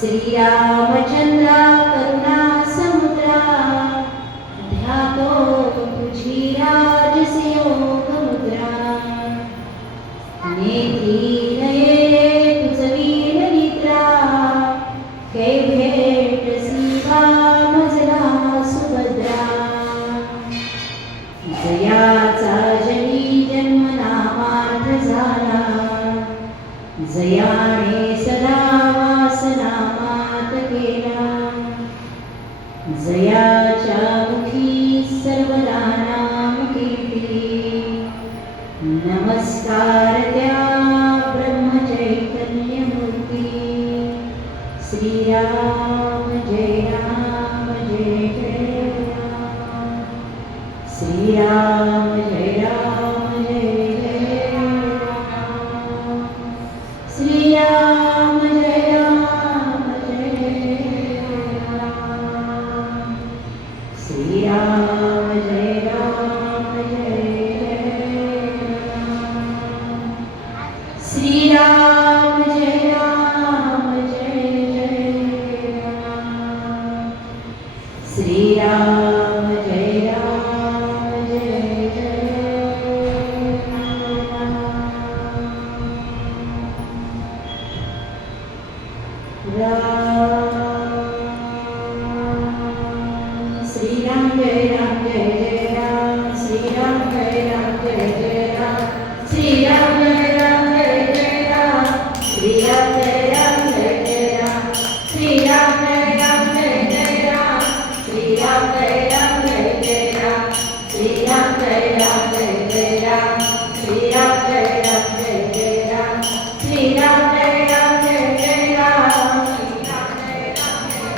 श्रीरामचंद्रा करुणा समुद्रा ध्यातो तुझी राजसी योग मुद्रा नेत्री नये तुझ वीर निद्रा कै भेट सीवा मजला सुभद्रा जयाचा जनी जन्मनामार्थ झाला जयाने सदा वासनामात केला जयाच्या मुखी सर्वदा नाम कीर्ती नमस्कार त्या ब्रह्मचैतन्य मूर्ती श्रीराम जय राम जय जय राम श्रीराम जय राम जय जय राम श्रीराम जय राम जय राम श्रीराम जय राम जय राम श्रीराम जय राम जय राम श्रीराम जय राम जय श्रीराम जय राम जय राम श्रीराम जय राम जय राम श्रीराम जय राम जय राम श्रीराम जय राम जय राम श्रीराम जय राम जय राम श्रीराम जय राम जय राम श्रीराम जय राम जय राम श्रीराम जय राम जय राम श्रीराम जय राम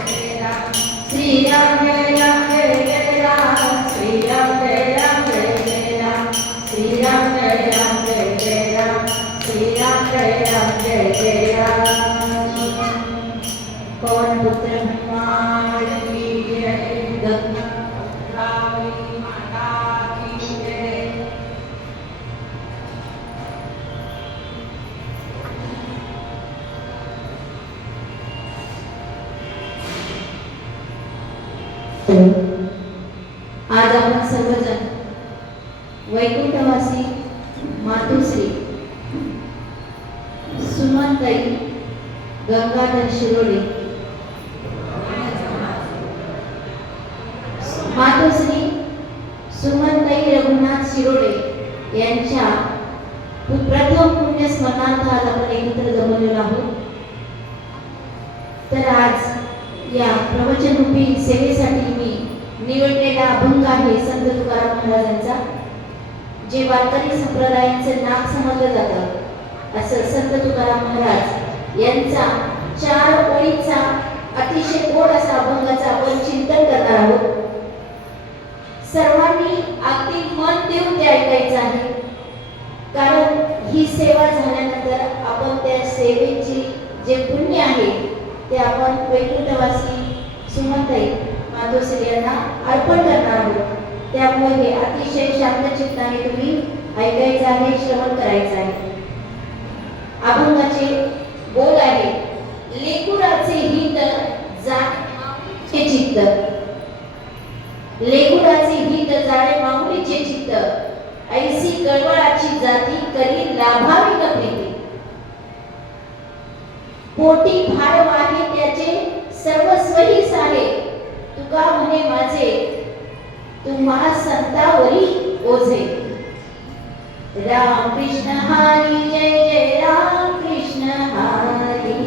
जय राम श्रीराम जय राम जय राम श्रीराम जय राम जय राम श्रीराम जय राम जय राम श्रीराम जय राम जय राम कौन पुत्र हनुमान की जय गंगा रावली माता की जय आज आपण सर्वजण वैकुंठवासी मातोश्री सुमनताई गंगाधर शिरोडे मातोश्री सुमनताई रघुनाथ शिरोडे यांच्या प्रथम पुण्यस्मरणार्थ आज आपण एकत्र जमलेलो आहोत. तर आज या प्रवचनरूपी सेवेसाठी मी निवडलेला अभंग आहे संत तुकाराम महाराजांचा, जे वारकरी संप्रदायांचं नाक समजलं जातं असं संत तुकाराम महाराज यांचा 4 ओळीचा अतिशय गोड असा अभंगाचा आपण चिंतन करणार आहोत. सर्वांनी अगदी मन देऊन ते ऐकायचं आहे, कारण ही सेवा झाल्यानंतर आपण त्या सेवेची जे पुण्य आहे ते आपण वैकुंठवासी सुमनताई मातोश्री यांना अर्पण करणार आहोत. त्यामुळे हे अतिशय शांत चित्ताने तुम्ही ऐकायचं आहे, श्रवण करायचं आहे. अभंगाचे बोल आहे, लेकुराचे हित जाणे चित्त, लेकुराचे हित जाणे माऊलीचे चित्त, ऐसी कळवळाची जाती करी लाभावी न प्रीती. पोटी भार वाहे त्याचे सर्वस्वही सारे, तुका म्हणे माझे तुम्हा संतावरी ओझे. राम कृष्ण हरी जय जय राम कृष्ण हरी,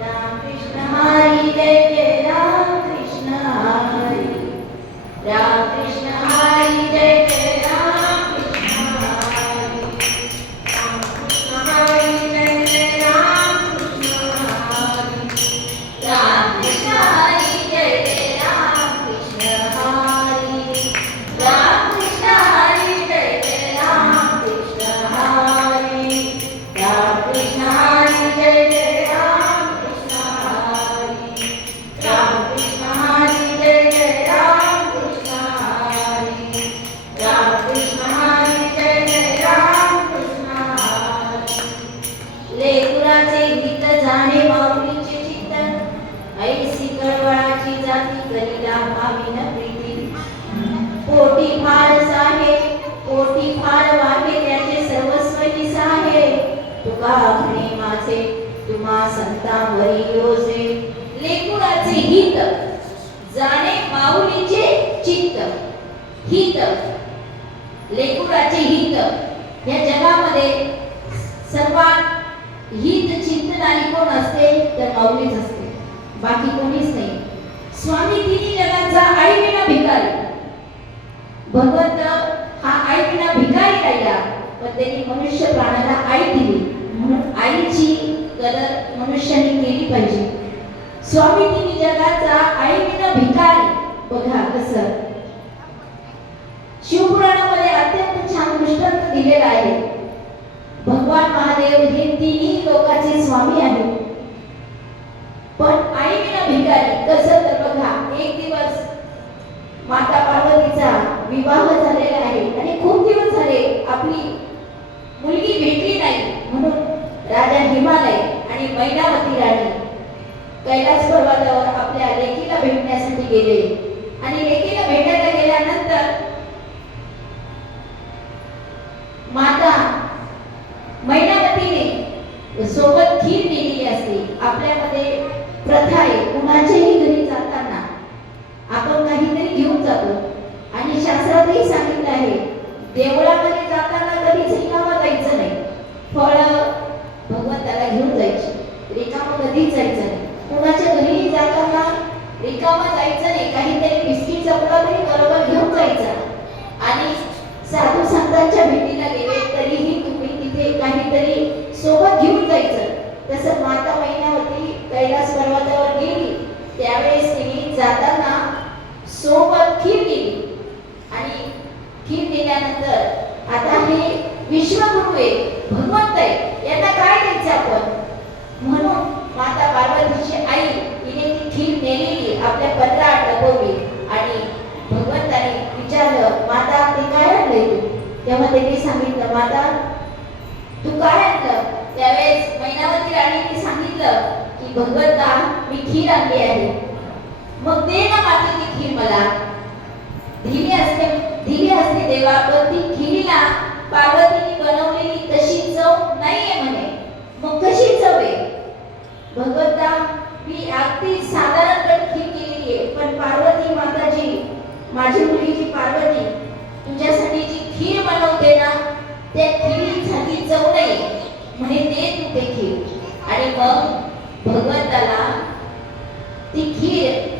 राम कृष्ण हरी जय जय राम कृष्ण हरी, राम कृष्ण हरी जय जय राम कृष्ण हरी, राम कृष्ण हरी जय जय राम कृष्ण हरी, राम कृष्ण हरी जय जय राम कृष्ण हरी, राम कृष्ण हरी जय जय राम कृष्ण हरी, राम कृष्ण हरी जय जय राम कृष्ण हरी, राम कृष्ण हरी जय जय राम कृष्ण हरी, राम कृष्ण हरी जय जय राम कृष्ण हरी. लेकुराचे हित जाणे माऊलीचे चित्त, भाविन प्रीती. पोटी फार साहे, पोटी फार वाहे, त्याचे सर्वस्व हिस आहे. तुका म्हणे माझे, तुम्हा संतांवरी योजे. लेकुराचे हित जाणे माऊलीचे चित्त. हित, लेकुराचे हित. या जगामध्ये सर्वात हित चिंतनारी कोण असते तर माऊलीच असते, बाकी कोणीच नाही. स्वामी तिन्ही जगाचा आई विना भिकारी. भगवंत हा आई विना भिकारी राहिला, पण त्यांनी मनुष्य प्राण्याला आई दिली, म्हणून आईची कदर मनुष्याने केली पाहिजे. स्वामी तिन्ही जगाचा आई विना भिकारी. बघा कसं शिवपुराणामध्ये अत्यंत छान दृष्टांत दिलेला आहे. भगवान महादेव हे तिन्ही लोकांचे स्वामी आहेत, पण आई विना भिकारी. कसं तर बघा, एक दिवस माता पार्वतीचा विवाह झालेला आहे आणि खूप दिवस झाले आपली मुलगी भेटली नाही, म्हणून राजा हिमालय आणि मैनावती राणी कैलास पर्वतावर आपल्या लेकीला भेटण्यासाठी गेले. आणि लेकीला भेटायला गेल्यानंतर माता मैनावतीने सोबत खीर दिलेली असते. आपल्यामध्ये प्रथा आहे, कुणाच्याही घरी जाताना आपण काहीतरी घेऊन जातो. आणि शास्त्रातही सांगितलं आहे, देवळामध्ये जाताना कधीच रिकामा जायचं नाही. फळ भगवंताला घेऊन जायची, रिकामा कधीच जायचं नाही. कुणाच्या घरी जाताना रिकामा जायचं नाही, काहीतरी बिस्किटचा पुडा तरी बरोबर घेऊन जायचा. आणि साधू संतांच्या भेटीला गेले तरीही तुम्ही तिथे काहीतरी सोबत घेऊन जायचं. तसं माता मैनावती कैलास पर्वतावर गेली त्यावेळेस तिने जाताना सोबत खीर दिली. आणि खीर दिल्यानंतर आता हे विश्वगुरु आहे, भगवंत आहे, यांना काय द्यायचं आपण, म्हणून माता पार्वतीची आई तिने ती खीर नेलेली आपल्या पत्रात लपवली. आणि भगवंताने विचारलं, माता ते काय आणलंय तू? तेव्हा त्यांनी सांगितलं, माता तू काय आणलं? त्यावेळेस मैनावती राणीने सांगितलं की भगवंता मी खीर आणली आहे. मग दे ना माता ती खीर मला. दिली असते देवा, पण ती खीरीला पार्वतीने बनवलेली तशी चव नाहीये म्हणे. मग कशी चव आहे? भगवंता मी अगदी साधारण खीर केलेली आहे, पण पार्वती माताजी, माझी मुलगी पार्वती तुझ्यासाठी जी खीर बनवते ना, त्या खीरीसाठी चव नाही म्हणे, दे तू ते खीर. आणि मग भगवंताला ती खीर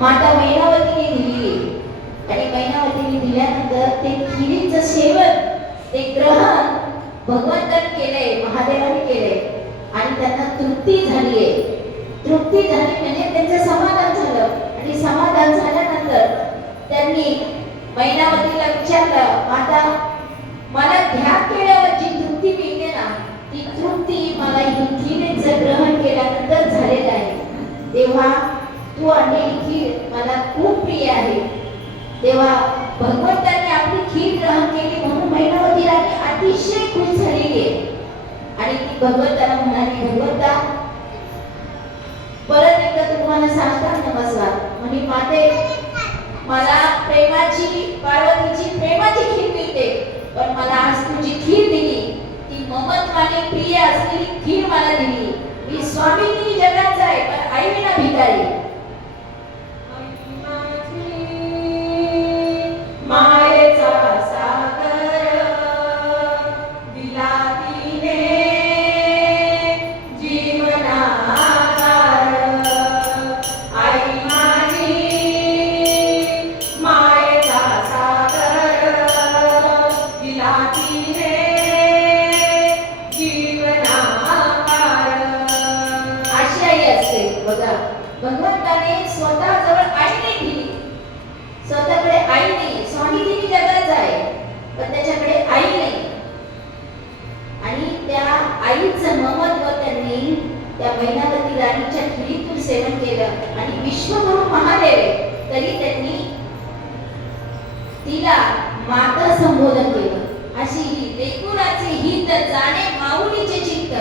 माता मैनावतीने दिली. आणि मैनावतीने दिल्यानंतर ते खीरीचं सेवन, ते ग्रहण भगवंताने केलंय, महादेवाने केलंय. आणि त्यांना तृप्ती झालीये. तृप्ती झाली म्हणजे त्यांचं समाधान झालं. आणि समाधान झाल्यानंतर त्यांनी मैनावतीला विचारलं, माता मला ध्यान केल्यावर जी तृप्ती मिळते ना, ती तृप्ती मला ही खीरेचं ग्रहण केल्यानंतर झालेलं आहे. तेव्हा तू आणलेली खीर मला खूप प्रिय आहे. तेव्हा भगवंतांनी आपली खीर ग्रहण केली म्हणून मैनावती राणी अतिशय खुश झालेली आहे. आणि ती भगवंताला म्हणाली, भगवंता परत एकदा तुम्हाला साष्टांग नमस्कार. म्हणे माते मला प्रेमाची, पार्वतीची प्रेमाची खीर मिळते, पण मला आज तुझी खीर दिली, ती ममत्वाने प्रिय असलेली खीर मला दिली. मी स्वामी तिन्ही जगाचा आहे, पण आई विना भिकारी. मायेचा सागर दिला तिने जीवनाधार. आई माझी मायेचा सागर दिला तिने जीवनाधार. अशी आई असते बघा. भगवंताने स्वतः जवळ आई नाही दिली, स्वतःकडे आई नाही. स्वामी तिन्ही जगाचा आहे, पण त्याच्याकडे आई नाही. आणि त्या आईचं ममत्व त्यांनी त्या मैनावती राणीच्या खिरीतून सेवन केलं. आणि विश्वगुरु महादेव तरी त्यांनी तिला माता संबोधन केलं. अशी ही लेकुराचे हित जाणे माऊलीचे चित्त.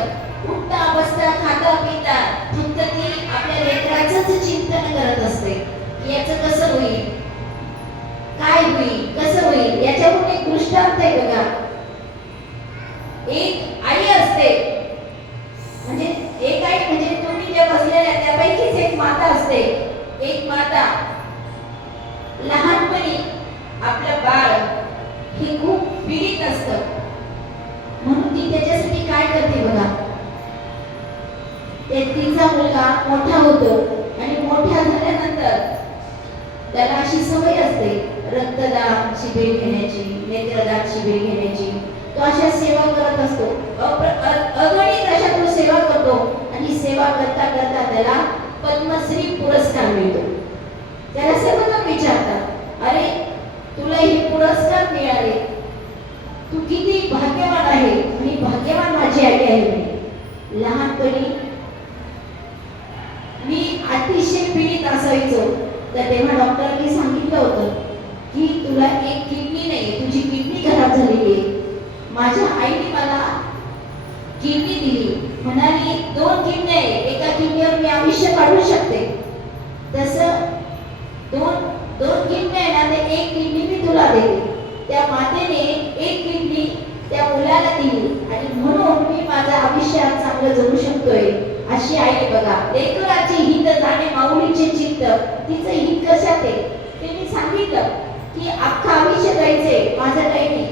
उठता बसता खाता पिता फक्त ती आपल्या लेकराचंच याच्याहून एक दृष्टांत आहे बघा. एक आई असते, म्हणजे एक आई म्हणजे तुम्ही जे बसलेल्या त्यापैकीच एक माता असते. एक माता लहानपणी आपलं बाळ हे खूप पीडित असतं, म्हणून ती त्याच्यासाठी काय करते बघा. तिचा मुलगा मोठा होतो आणि मोठा झाल्यानंतर त्याला अशी सवय असते रक्तदान शिबिर घेण्याची, नेत्रदान शिबिर घेण्याची. तो अशा सेवा करत असतो, अगणित अशा तो सेवा करतो आणि सेवा करता करता त्याला पद्मश्री पुरस्कार मिळतो. त्याला सर्वजण विचारतात, अरे तुला हे पुरस्कार मिळाले, तू किती भाग्यवान आहे. आणि भाग्यवान माझी आई आहे. लहानपणी मी अतिशय पीडित असायचो, तर तेव्हा डॉक्टरांनी सांगितलं होतं की तुला एक किडनी नाही, तुझी किडनी खराब झालेली आहे. माझ्या आईने मला किडनी दिली, म्हणाली 2 किडनी आहे, एका किडनीवर मी आयुष्य काढू शकते. तसं दोन किडनी आहे ना, ते एक किडनी मी तुला देते. त्या मातेने एक किडनी त्या मुलाला दिली आणि म्हणून मी माझ्या आयुष्यात चांगलं जगू शकतोय. अशी आई बघा. लेकराचे हित जाणे माऊलीचे चित्त. तिचं हित कशात आहे ते मी सांगितलं की अख्खा आयुष्य जायचंय, माझं काही नाही,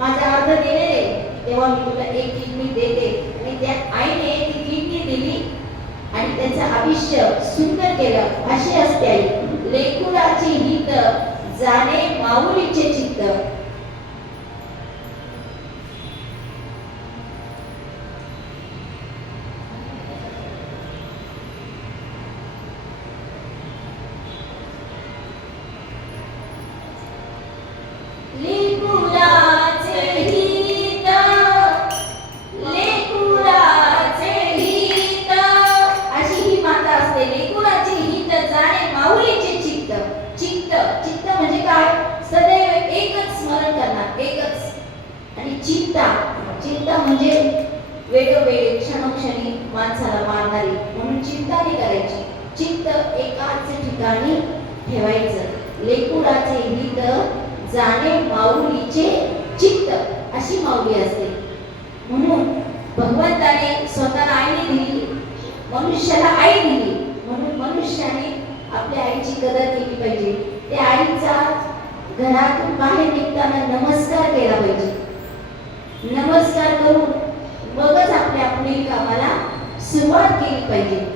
माझं अर्ध दिलेले, तेव्हा मी तुला एक किडनी देते. आणि त्या आईने ती किडनी दिली आणि त्याचं आयुष्य सुंदर केलं. अशी असते आई. लेकुराचे हित जाणे माऊलीचे चित्त. चिंता म्हणजे वेळोवेळी क्षणोक्षणी माणसाला मारणारी, म्हणून चिंता नाही करायची. चित्त एकाच ठिकाणी ठेवायचं. लेकुराचे हित जाणे माऊलीचे चित्त. अशी माऊली असते. म्हणून भगवंताने स्वतःला आईने दिली, मनुष्याला आई दिली, म्हणून मनुष्याने आपल्या आईची कदर केली पाहिजे. त्या आईचा घरातून बाहेर निघताना नमस्कार केला पाहिजे. नमस्कार करून मगच आपल्या पुढील कामाला सुरुवात केली पाहिजे.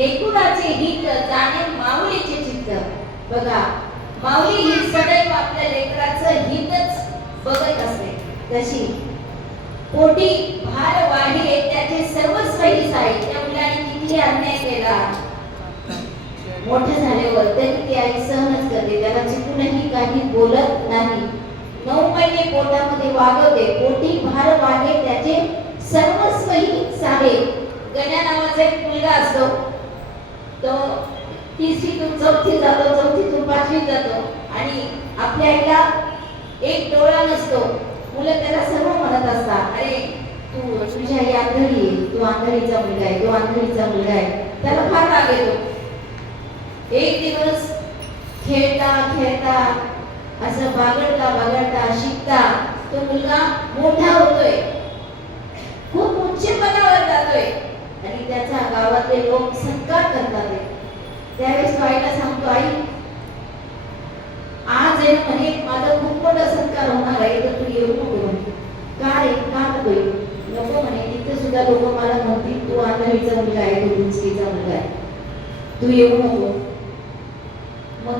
लेकुराचे हित जाणे माऊलीचे चित्त. बघा, माऊली ही सदैव आपल्या लेकराचं हितच बघत असते. कशी पोटी भार वाढे त्याचे सर्वस्व हित आहे. त्या मुलाने किती अन्याय केला, मोठे झाल्यावर तरी ती आई सहनच करते, त्याला चुकूनही काही बोलत नाही. 9 महिने पोटामध्ये वागवते. पोटी भार वाढे त्याचे सर्वस्व हित आहे. गण्या नावाचा एक मुलगा असतो, तो 3रीतून 4थीत जातो, 4थीतून 5वीत जातो आणि आपल्या आईला एक डोळा नसतो. मुलं त्याला सर्व म्हणत असतात, अरे तू तुझी आई आंधळी आहे, तू आंधळीचा मुलगा आहे, तो आंधळीचा मुलगा आहे. त्याला फार राग येतो. एक दिवस खेळता खेळता असं बागडता शिकता तो मुलगा मोठा होतोय, खूप उच्च पदावर जातोय आणि त्याचा गावातले लोक सत्कार करतात. त्यावेळेस तो आईला सांगतो, आई आज आहे म्हणे माझा खूप मोठा सत्कार होणार आहे, तर तू येऊ नको म्हणे. का रे, का नको येऊ? नको म्हणे, तिथे सुद्धा लोक मला म्हणतील तू आंधळीचा मुलगा आहे, तू उंचकीचा मुलगा आहे, तू येऊ नको. मग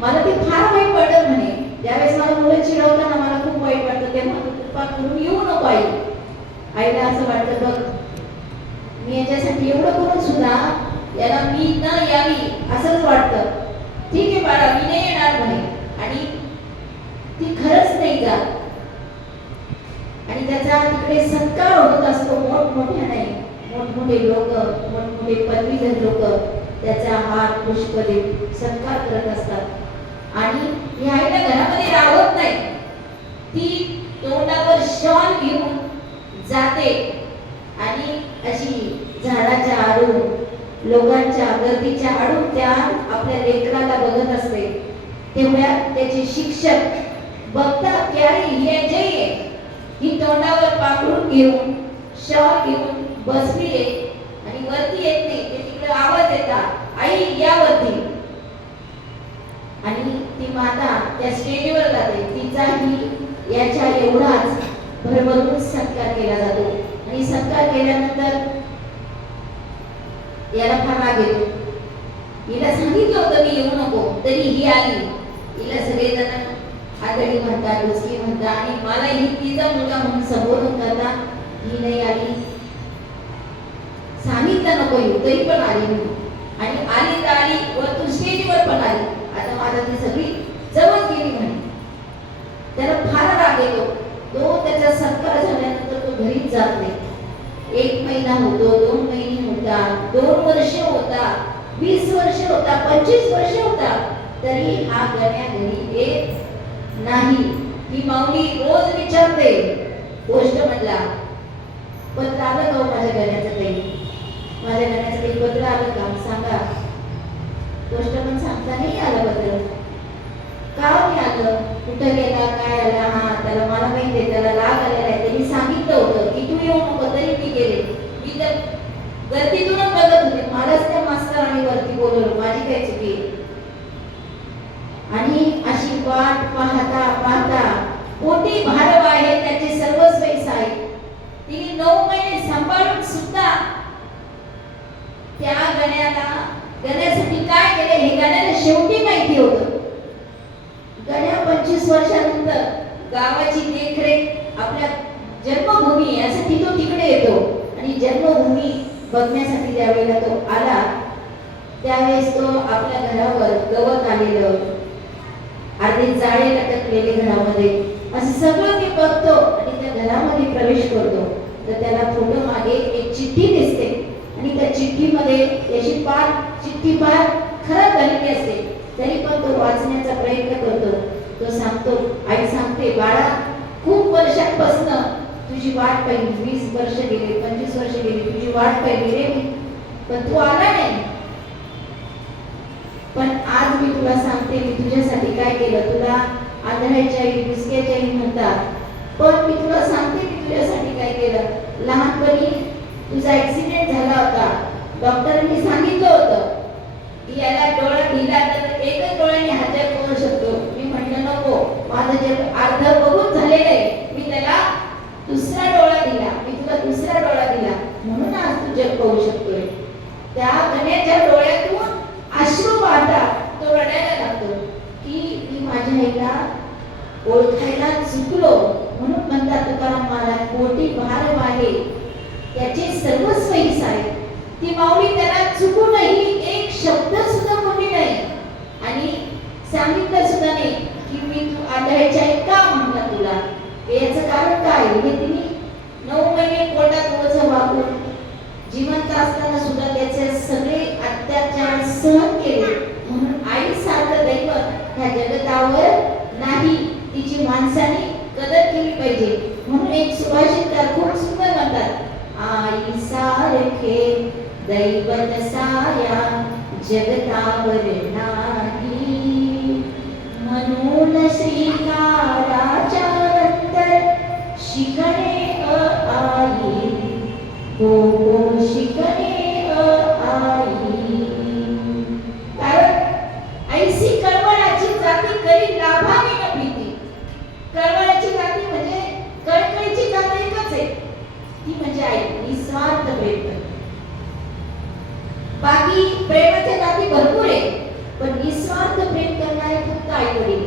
मला ते फार वाईट वाटत म्हणे. ज्यावेळेस मला मुलं चिडवताना मला खूप वाईट वाटतं, तेव्हा कृपा करून येऊ नको आई. आईला असं वाटतं, बघ मी याच्यासाठी एवढं करून सुद्धा याला मी न यावी असंच वाटतं. ठीक आहे बाळा, मी नाही येणार म्हणे. आणि ती खरंच नाही जात आणि त्याचा तिकडे सत्कार होत असतो. मोठमोठ्याने मोठमोठे लोक, मोठमोठे पदवीधर लोक त्याचा हार पुष्प देऊन सत्कार करत असतात. आणि ही आईला घरामध्ये राहत नाही, ती तोंडावर शॉल घेऊन जाते आणि अशी झाडाच्या आडून, लोकांच्या गर्दीच्या आडून त्या आपल्या लेकराला बघत असते. तेवढ्या त्याचे शिक्षक बघतात की अरे ही अजय आहे, ही तोंडावर पाकडून घेऊन शॉल घेऊन बसली आहे आणि वरती येत नाही. ते तिकडे आवाज येतात, आई या वरती. आणि ती माता त्या स्टेजवर जाते. तिचाही याच्या एवढाच भरभरून सत्कार केला जातो. आणि सत्कार केल्यानंतर याला फार राग येतो. हिला सांगितलं होतं मी येऊ नको, तरी ही आली. हिला सगळेजण आदळी म्हणतात, दुसरी म्हणतात आणि मला ही तिचा मुलगा म्हणून संबोधन करतात. ही नाही आली, सांगितलं नको येऊ तरी पण आली मी. आणि आली तर आली, वर तू स्टेजवर पण आली. आता माझा ती सगळी जवळ गेली म्हणे. त्याला फार राग येतो. तो त्याचा सत्कार झाल्यानंतर तो घरीच जात नाही. 1 महिना होतो, 2 महिने होता, 2 वर्ष होता, 20 वर्ष होता, 25 वर्ष होता, तरी हा गण्या घरी येत नाही. ही माऊली रोज विचारते, गोष्ट म्हणला पत्र आलं का माझ्या गण्याचं काही, माझ्या गण्याचं काही पत्र आलं का सांगा. गोष्ट पण सांगता नाही आलं पत्र. का नाही आलं, कुठं गेला, काय आला, हा त्याला मला माहिती आहे, त्याला राग आलेला आहे. त्यांनी सांगितलं होतं की तू येऊ नको, तरी मी गेले. मी तर गर्दीतूनच बघत होते, मलाच त्या मास्तरांनी वरती बोलवलं, माझी काय चुकी. आणि अशी वाट पाहता पाहता पोटी भारव आहे त्याचे सर्वस्व आहे. तिने 9 महिने सांभाळून सुद्धा त्या गण्यासाठी काय केलं हे गण्याला शेवटी माहिती होतं. गण्या 25 वर्षानंतर गावाची देखरेख, आपल्या जन्मभूमी यासाठी तो तिकडे येतो. आणि जन्मभूमी बघण्यासाठी ज्यावेळेला तो आला त्यावेळेस तो आपल्या घरावर गवत आलेलं, अर्धे जाळे लटकलेले घरामध्ये, असं सगळं ते बघतो आणि त्या घरामध्ये प्रवेश करतो. तर त्याला फोटो मागे एक चिठ्ठी दिसते आणि त्या चिठ्ठीमध्ये याची चिठ्ठी फार खराब झालेली असते, तरी पण तो वाचण्याचा प्रयत्न करतो. तो सांगतो, आई सांगते, बाळा खूप वर्षांपासून तुझी वाट पाहिली, 20 वर्ष गेले, 25 वर्ष गेली, तुझी वाट पाहिली रे, पण तू आला नाही. पण आज मी तुला सांगते, मी तुझ्यासाठी काय केलं. तुला आंधळ्याच्याही बुसक्याच्याही म्हणतात, पण मी तुला सांगते मी तुझ्यासाठी काय केलं. लहानपणी तुझा ऍक्सिडेंट झाला होता, डॉक्टरांनी सांगितलं होतं की याला डोळा ढिला तर एकच डोळ्याने हातात करू शकतो. मी म्हटलं नको, माझं जे अर्ध बघून झालेलं आहे, मी त्याला दुसरा डोळा दिला, मी तुला दुसरा डोळा दिला, म्हणून आज तू जग पाहू शकतोय. त्या गण्याच्या डोळ्यातून अश्रू वाहतात, तो रडायला लागतो की मी माझ्या आईला ओळखायला चुकलो. म्हणून म्हणतात तुकाराम महाराज, पोटी भारव आहे त्याचे सर्वस्व आहे. ती माऊली त्याला चुकूनही एक शब्द सुद्धा बोलली नाही आणि सांगितलं सुद्धा नाही की मी तू आंधळ्याच्या आई का म्हटलं तुला, याचं कारण काय. हे तिने 9 महिने पोटात ओझं असताना सुद्धा त्याचे सगळे अत्याचार सहन केले. म्हणून आईसारखं दैवत ह्या जगतावर नाही. तिची माणसाने कदर केली पाहिजे. म्हणून एक सुभाषितकार खूप सुंदर म्हणतात, आई सारखे दैवत साऱ्या जगतावर नाही. म्हणून श्रीकाराच्या नंतर शिकणे आई, हो हो शिकणे आई. कारण ऐसी कळवळाची जाती करी लाभावी न भीती. कळवळाची जाती म्हणजे कळकळीची जात एकच आहे, ती म्हणजे आई. निस्वार्थ प्रेम करते. बाकी प्रेमाच्या जाती भरपूर आहे, पण निस्वार्थ प्रेम करणारे फक्त आई वडील.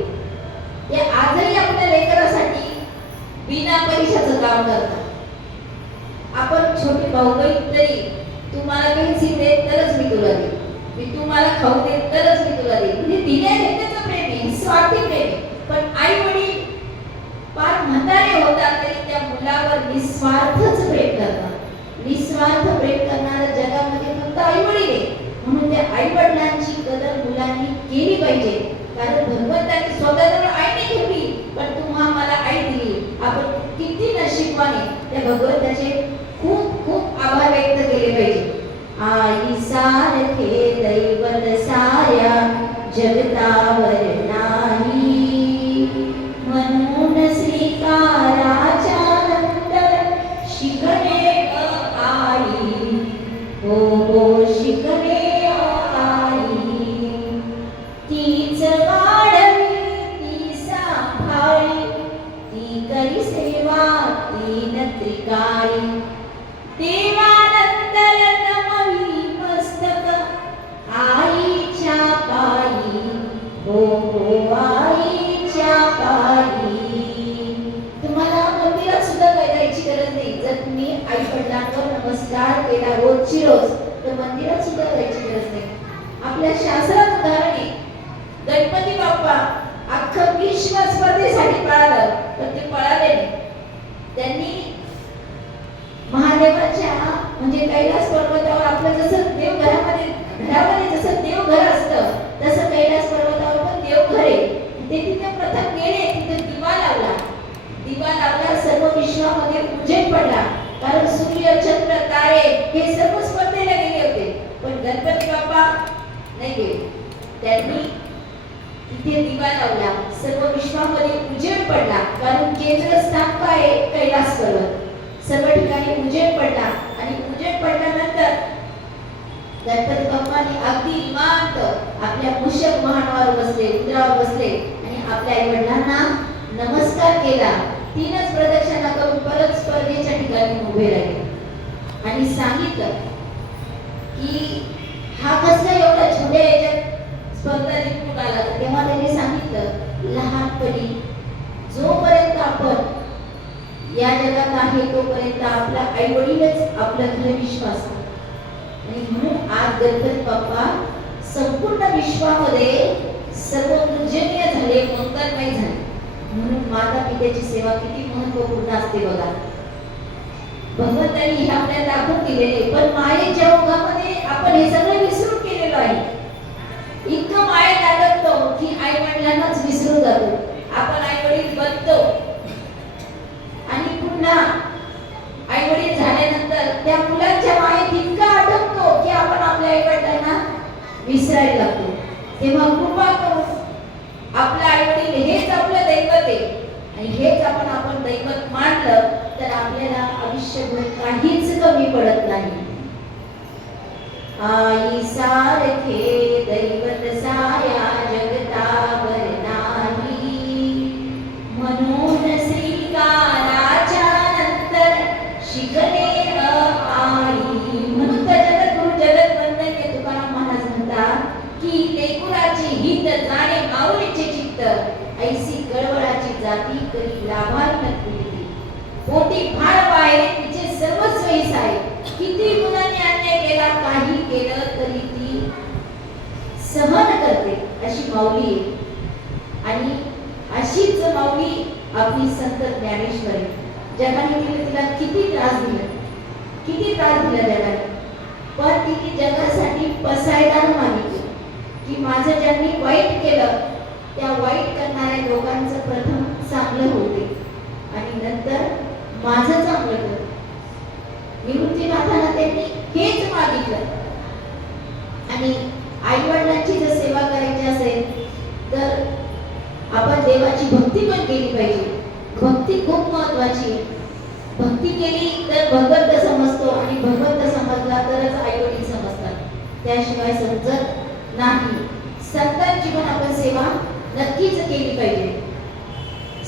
ते आजही आपल्या लेकरासाठी बिना पैशाचं काम करतात. आपण छोटे भाऊ बहीण तरी तुम्हाला पेन्सिल देत तरच मी तुला देईन, मी तुम्हाला खाऊ देत तरच मी तुला देईन. म्हणजे दिल्या घेण्याचं प्रेम आहे, स्वार्थी प्रेम आहे. पण आई वडील पार म्हातारे होतात तरी त्या मुलावर निस्वार्थच प्रेम करतात. निस्वार्थ प्रेम करणाऱ्या जगामध्ये फक्त आई वडील आहे. म्हणून त्या आई वडिलांची कदर मुलांनी केली पाहिजे. कारण भगवंताने स्वतःजवळ आई नाही ठेवली, पण तुम्हा मला आई दिली. आपण किती नशीबवाने त्या भगवंताचे खूप खूप आभार व्यक्त केले पाहिजे. आई सारखे दैवत साऱ्या जगतावर नाही. म्हणून श्रीकाराच्या नंतर शिकणे आई, हो हो शिकणे आई. तीच वाढवी ती सांभाळी, ती करी सेवा तीन त्रिकाळी. देवानंतर नमवी मस्तक आईच्या पायी, हो हो आईच्या पायी. तुम्हाला मंदिरात सुद्धा काय जायची गरज नाही. जर तुम्ही आई वडिलांवर नमस्कार केला रोजची रोज, तर मंदिरात सुद्धा जायची गरज नाही. आपल्या शास्त्रात उदाहरण आहे, गणपती बाप्पा अख्खं विश्व स्पर्धेसाठी पळालं, पण ते पळाले नाही. त्यांनी महादेवाच्या म्हणजे कैलास पर्वतावर आपलं जसं घरामध्ये जसं देवघर असतं, तसं कैलास पर्वतावर पण देवघर आहे. ते तिथे प्रथम गेले, तिथे दिवा लावला. दिवा लावला, सर्व विश्वामध्ये उजेड पडला. कारण सूर्य चंद्र तारे हे सर्व स्पर्धेला गेले होते, पण गणपती बाप्पा नाही गेले. त्यांनी तिथे दिवा लावला, सर्व विश्वामध्ये उजेड पडला. कारण केंद्रस्थान काय आहे? कैलास पर्वत. सर्व ठिकाणी उजेड पडला आणि उजेड पडल्यानंतर गणपती बाप्पाने अगदी निवांत आपल्या मूषक वाहनावर बसले, उंदरावर बसले आणि आपल्या आई वडिलांना नमस्कार केला. तीनच प्रदक्षिणा करून परत स्पर्धेच्या ठिकाणी उभे राहिले आणि सांगितलं की हा कसला एवढा छोट्या याच्यात स्पर्धा जिंकून आला. तेव्हा त्यांनी सांगितलं, लहानपणी जोपर्यंत आपण या जगात आहे तोपर्यंत आपला आई वडीलच आपलं खरं विश्वास आहे. आणि म्हणून आज गणपती बाप्पा संपूर्ण विश्वामध्ये सर्व पूजनीय झाले, मंगलमय झाले. म्हणून माता पित्याची सेवा किती महत्त्वपूर्ण असते बघा. भगवंतांनी हे आपल्याला दाखवून दिलेले, पण मायेच्या ओघामध्ये आपण हे सगळं विसरून गेलेलो आहे. इतकं मायेत अडकतो की आई वडिलांनाच विसरून जातो. आपण आई वडील बनतो आणि पुन्हा आई वडील झाल्यानंतर त्या मुलांच्या मायेत इतका अडकतो की आपण आपल्या आई वडिलांना विसरायला लागतो. तेव्हा कृपा करून आपलं आई वडील हेच आपलं दैवत आहे आणि हेच आपण दैवत मानलं तर आपल्याला आयुष्यभर काहीच कमी पडत नाही. आई सारखे दैवत साऱ्या जगतावर नाही. म्हणून श्रीकाराच्या नंतर शिकणे आई. म्हणून तर जगद्गुरु जगद्वंदनीय तुकाराम महाराज म्हणतात की लेकुराची हित जाणे माऊलीचे चित्त, ऐसी कळवळाची जाती करी लाभावी नक्की. पोटी भार वाहे तिचे सर्वस्व आहे. किती मुलांनी अन्याय केला, काही केलं तरी ती सहन करते अशी माऊली आहे. आणि अशीच माऊली आपली संत ज्ञानेश्वरी. जगाने तिला किती त्रास दिला, किती त्रास दिला जगाने. पण तिने जगासाठी पसायदान मागितलं की माझं ज्यांनी वाईट केलं त्या वाईट करणाऱ्या लोकांचं प्रथम चांगलं होते आणि नंतर माझं चांगलं कर. निवृत्तीनाथांना त्यांनी हेच मागितलं. आणि आई वडिलांची जर सेवा करायची असेल तर आपण देवाची भक्ती पण केली पाहिजे. भक्ती खूप महत्वाची आहे. भक्ती केली तर भगवंत समजतो आणि भगवंत समजला तरच आई वडील समजतात, त्याशिवाय समजत नाही. संतांची पण आपण सेवा नक्कीच केली पाहिजे.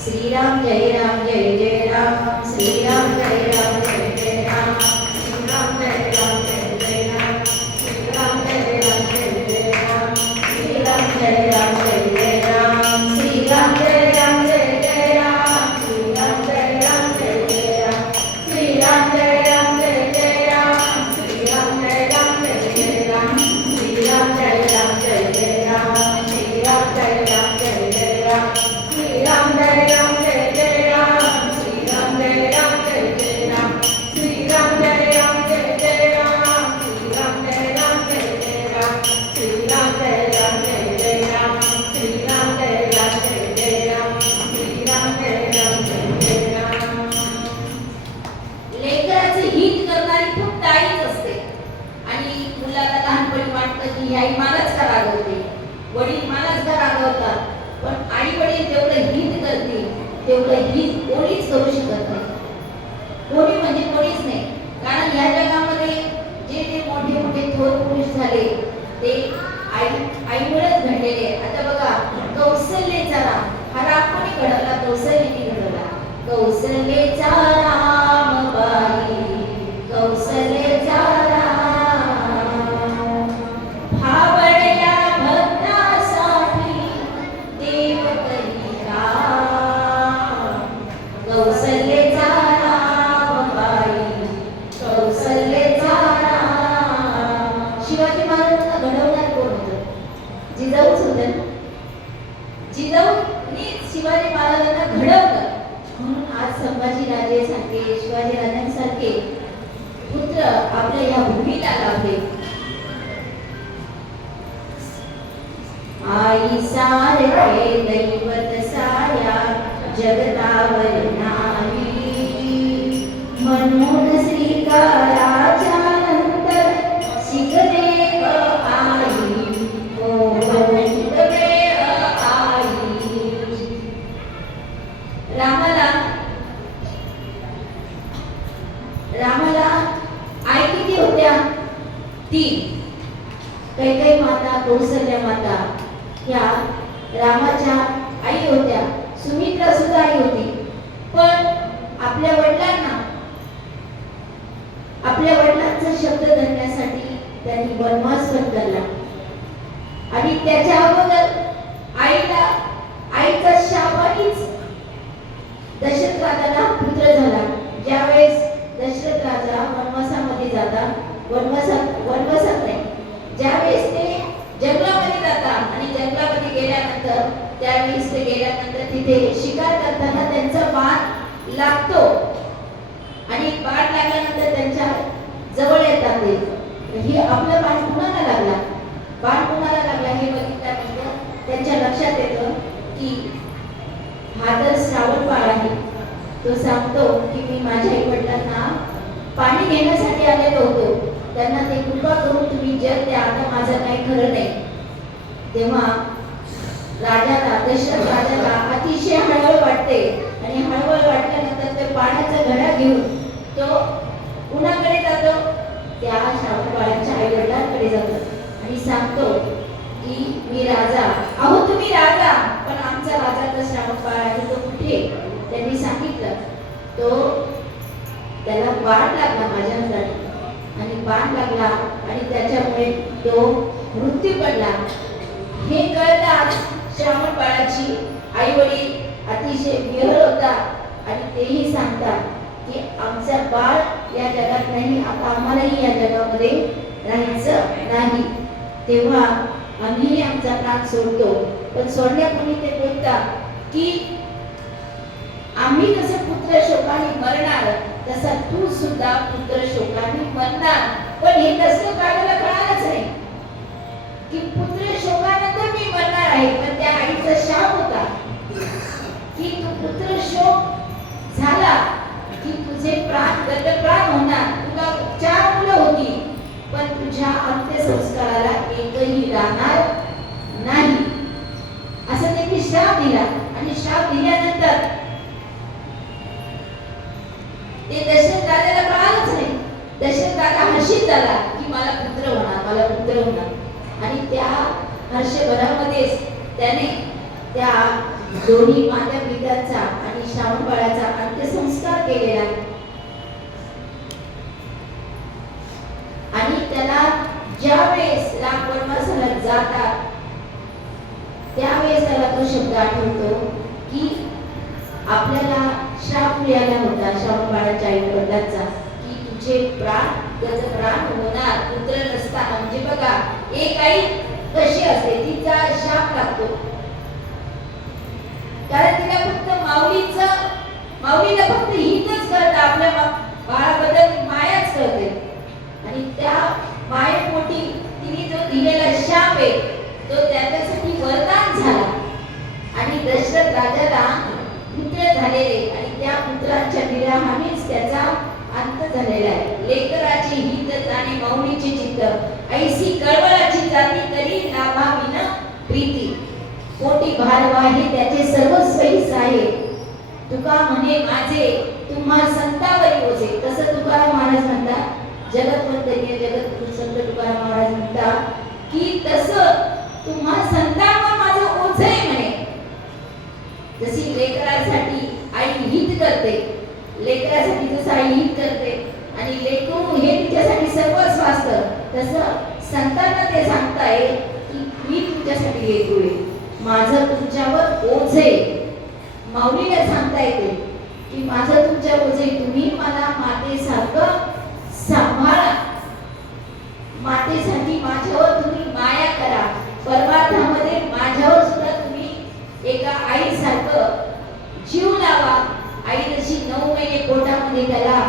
श्रीराम जय राम जय जय राम, श्रीराम जय राम जय जय राम, श्रीराम जय राम जय जय राम, श्रीराम जय राम जय जय राम, श्रीराम जय राम जय जय राम, श्रीराम जय राम जय जय राम, श्रीराम जय राम जय जय राम, श्रीराम जय राम जय जय राम, श्रीराम जय राम जय जय राम, श्रीराम जय राम जय जय राम, श्रीराम जय राम जय जय राम, श्रीराम जय राम जय जय राम, श्रीराम जय राम जय जय राम, श्रीराम जय राम जय जय राम, श्रीराम जय राम जय जय राम, श्रीराम जय राम जय जय राम, श्रीराम जय राम जय जय राम, श्रीराम जय राम जय जय राम. लेकराचे हित करणारी फक्त आईच असते. आणि मुलाला लहानपणी वाटतं की आई मलाच का रागवते, वडील मलाच का रागवतात. पण आई वडील जेवढं हित करते तेवढं हित कोणीच करू शकत नाही. कोणी म्हणजे कोणीच नाही. कारण या जगामध्ये जे जे मोठे मोठे थोर पुरुष झाले ते आईमुळेच घडलेले. आता बघा कौशल्येचा राम, हा राम कोणी घडवला? कौशल्येने घडवला. कौशल्येचा राम बाई, कौशल्येचा शिवाजी महाराजांना घडवलं. म्हणून आज संभाजी राजे सारखे, शिवाजी राजांसारखे पुत्र आपल्या या भूमीला लाभले. आई सारखे दैवत साऱ्या जगतावर नाही, म्हणून श्रीकाराच्या नंतर शिकले आई, हो शिकले आई. रामाला आई किती होत्या? 3. कैकेयी माता, कौसल्या माता ह्या रामाच्या आई होत्या. सुमित्रा सुद्धा आई होती. पण आपल्या वडिलांचा शब्द धरण्यासाठी त्यांनी वनवास पत्करला. आणि त्याच्या अगोदर आईचा शापानेच दशरथ राजाला पुत्र झाला. ज्यावेळेस दशरथ राजा वनवासामध्ये जातात, वनवासात नाही, ज्यावेळेस ते जंगलामध्ये जातात आणि जंगलामध्ये गेल्यानंतर त्यावेळेस ते गेल्यानंतर तिथे शिकार करताना त्यांचा बाण लागतो आणि बाण लागल्यानंतर त्यांच्या जवळ येतात ते, हे आपलं बाण कुणाला लागला, बाण कुणाला लागला हे बघितल्यानंतर त्यांच्या लक्षात येतं की हा तर श्रावण बाळ आहे. तो सांगतो की मी माझ्या आई वडिलांना पाणी घेण्यासाठी आलेलो होतो, त्यांना ते कृपा करून तुम्ही जग द्या, आता माझं काही खरं नाही. तेव्हा राजाला, दशरथ राजाला अतिशय हळहळ वाटते आणि हळहळ वाटल्यानंतर ते पाण्याचा घडा घेऊन तो कुणाकडे जातो? त्या श्रावण बाळाच्या आई वडिलांकडे जातो आणि सांगतो की मी राजा, अहो तुम्ही राजा, पण आमचा राजा तर श्रावण बाळ आहे, तो कुठे? त्यांनी सांगितलं. तो त्याला बाण लागला माझ्या हाताने आणि बाण लागला आणि त्याच्यामुळे तो मृत्यू पडला. हे कळताच श्रावण बाळाची आई वडील अतिशय विहर होता आणि तेही सांगतात की आमचा बाळ या जगात नाही, आता आम्हालाही या जगामध्ये राहायचं नाही. तेव्हा आम्ही आमचा प्राण सोडतो. पण सोडण्यापूर्वी ते बोलतात की आम्ही जसं पुत्र शोकाने मरणार तसा तू सुद्धा पुत्र शोकाने मरणार. पण हे कसं काढायला कळालंच नाही की पुत्र शोकानंतर मी मरणार आहे. पण त्या आईचा शाप होता की तू पुत्र शोक झाला की तुझे प्राण गतप्राण होणार. तुला 4 मुलं होती पण तुझ्या अंत्यसंस्काराला एकही राहणार नाही असं त्यांनी शाप दिला. आणि शाप दिल्यानंतर ते दशरथ राजाला कळालंच नाही. दशरथ राजा हर्षित झाला की मला पुत्र होणार, मला पुत्र होणार. आणि त्या हर्षभरामध्येच त्याने त्या दोन्ही माता पित्यांचा आणि श्रावण बाळाचा अंत्यसंस्कार केलेला. आणि त्याला ज्यावेळेस राम वनवासाला जातात त्यावेळेस त्याला तो शब्द आठवतो की आपल्याला शाप मिळाला होता श्रावण बाळाच्या आई वडिलांचा की तुझे प्राण गतप्राण होणार पुत्र नसताना. म्हणजे बघा एक आई कशी असते, तिचा शाप लागतो कारण तिला फक्त माऊलीला फक्त हितच कळतं, आपल्या बाळाबद्दल मायाच कळते. आणि त्या मायेपोटी तिने जो दिलेला शाप आहे तो त्याच्यासाठी वरदान झाला. आणि दशरथ राजाला पुत्र झालेले आणि त्या पुत्राच्या विरहानेच त्याचा अंत झालेला आहे. लेकराची हित जाणे मौनीचे चित्त ऐसी कळवळाची जाती तरी नाभाविन प्रीती पोटी भारवाहे त्याचे सर्वस्वही आहे. तुका म्हणे माझे तुम्हा संतावरी ओझे. तसं तुकाराम महाराज म्हणतात, जगतवंदनीय जगद्गुरु संत तुकाराम महाराज म्हणतात की तसं तुम्हा संतांवर माझं ओझ आहे म्हणे. जशी लेकरासाठी आई हित करते, लेकरासाठी जसं आई हित करते आणि लेकरू हे तिच्यासाठी सर्वस्व असतं, तसं संतांना ते सांगताय की मी तुमच्यासाठी लेकरू आहे, माझं तुमच्यावर ओझ आहे. माऊलीला सांगता येते की माझं तुमच्यावर ओझ आहे, तुम्ही मला मातेसारखं सांभाळा, मातेसाठी माझ्यावर तुम्ही माया करा. परमार्थामध्ये माझ्यावर सुद्धा तुम्ही एका आईसारखं जीव लावा. आई जशी 9 महिने पोटामध्ये त्याला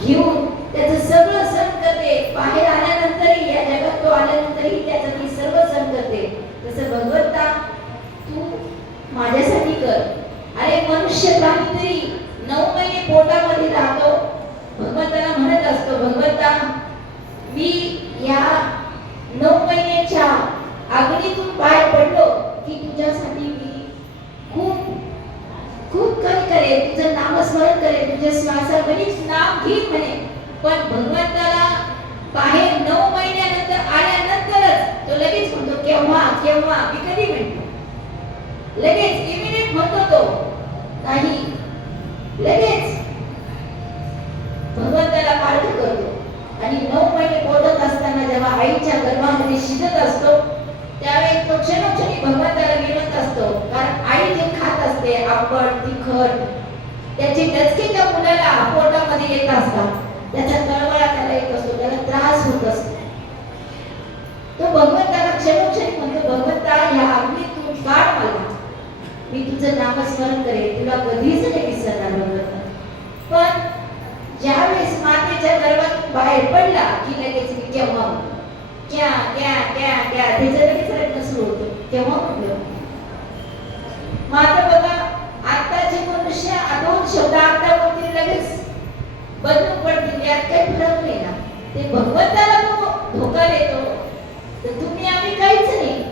घेऊन त्याचं सगळं सहन करते, बाहेर आल्यानंतरही या जगात तो आल्यानंतरही त्याचं ती सर्व सहन करते, तसं भगवंता तू माझ्यासाठी कर. अरे मनुष्य काहीतरी 9 महिने पोटामध्ये राहतो, भगवंताला म्हणत असतो भगवंता मी या 9 महिन्याच्या आगडीतून बाहेर पडलो की तुझ्यासाठी मी खूप खूप काही करेन, तुझं नामस्मरण करेन, तुझ्या श्वासावरीच नाम घेईन म्हणे. पण भगवंताला बाहेर 9 महिन्यानंतर आल्यानंतरच तो लगेच म्हणतो केव्हा केव्हा. मी कधी म्हणतो लगेच इमिडिएट म्हणतो तो नाही, लगेच भगवंताला पाठ करतो. आणि 9 महिने पोटात असताना जेव्हा आईच्या गर्भामध्ये शिजत असतो त्यावेळेस तो क्षणोक्षणी भगवंताला विनवत असतो, कारण आई जे खात असते आंबट तिखट त्याचे डचके त्या मुलाला पोटामध्ये येत असतात, त्याचा तळमळा त्याला येत असतो, त्याला त्रास होत असतो. तो भगवंताला क्षणोक्षणी म्हणतो भगवंता या अग्नीतून काढ मला, मी तुझं नामस्मरण करेन, तुला कधीच नाही विसरणार भगवंता. पण ज्यावेळेस मातेच्या गर्भात बाहेर पडला की लगेच मी केव्हा क्या क्या क्या क्या त्याचं लगेच रडणं सुरू होतं, केव्हा म्हटलं. माता बघा आताचे मनुष्य 2 शब्द आता बोलतील लगेच बदलून पडतील, यात काही फरक नाही ना. ते भगवंताला तो धोका देतो तर तुम्ही आम्ही काहीच नाही,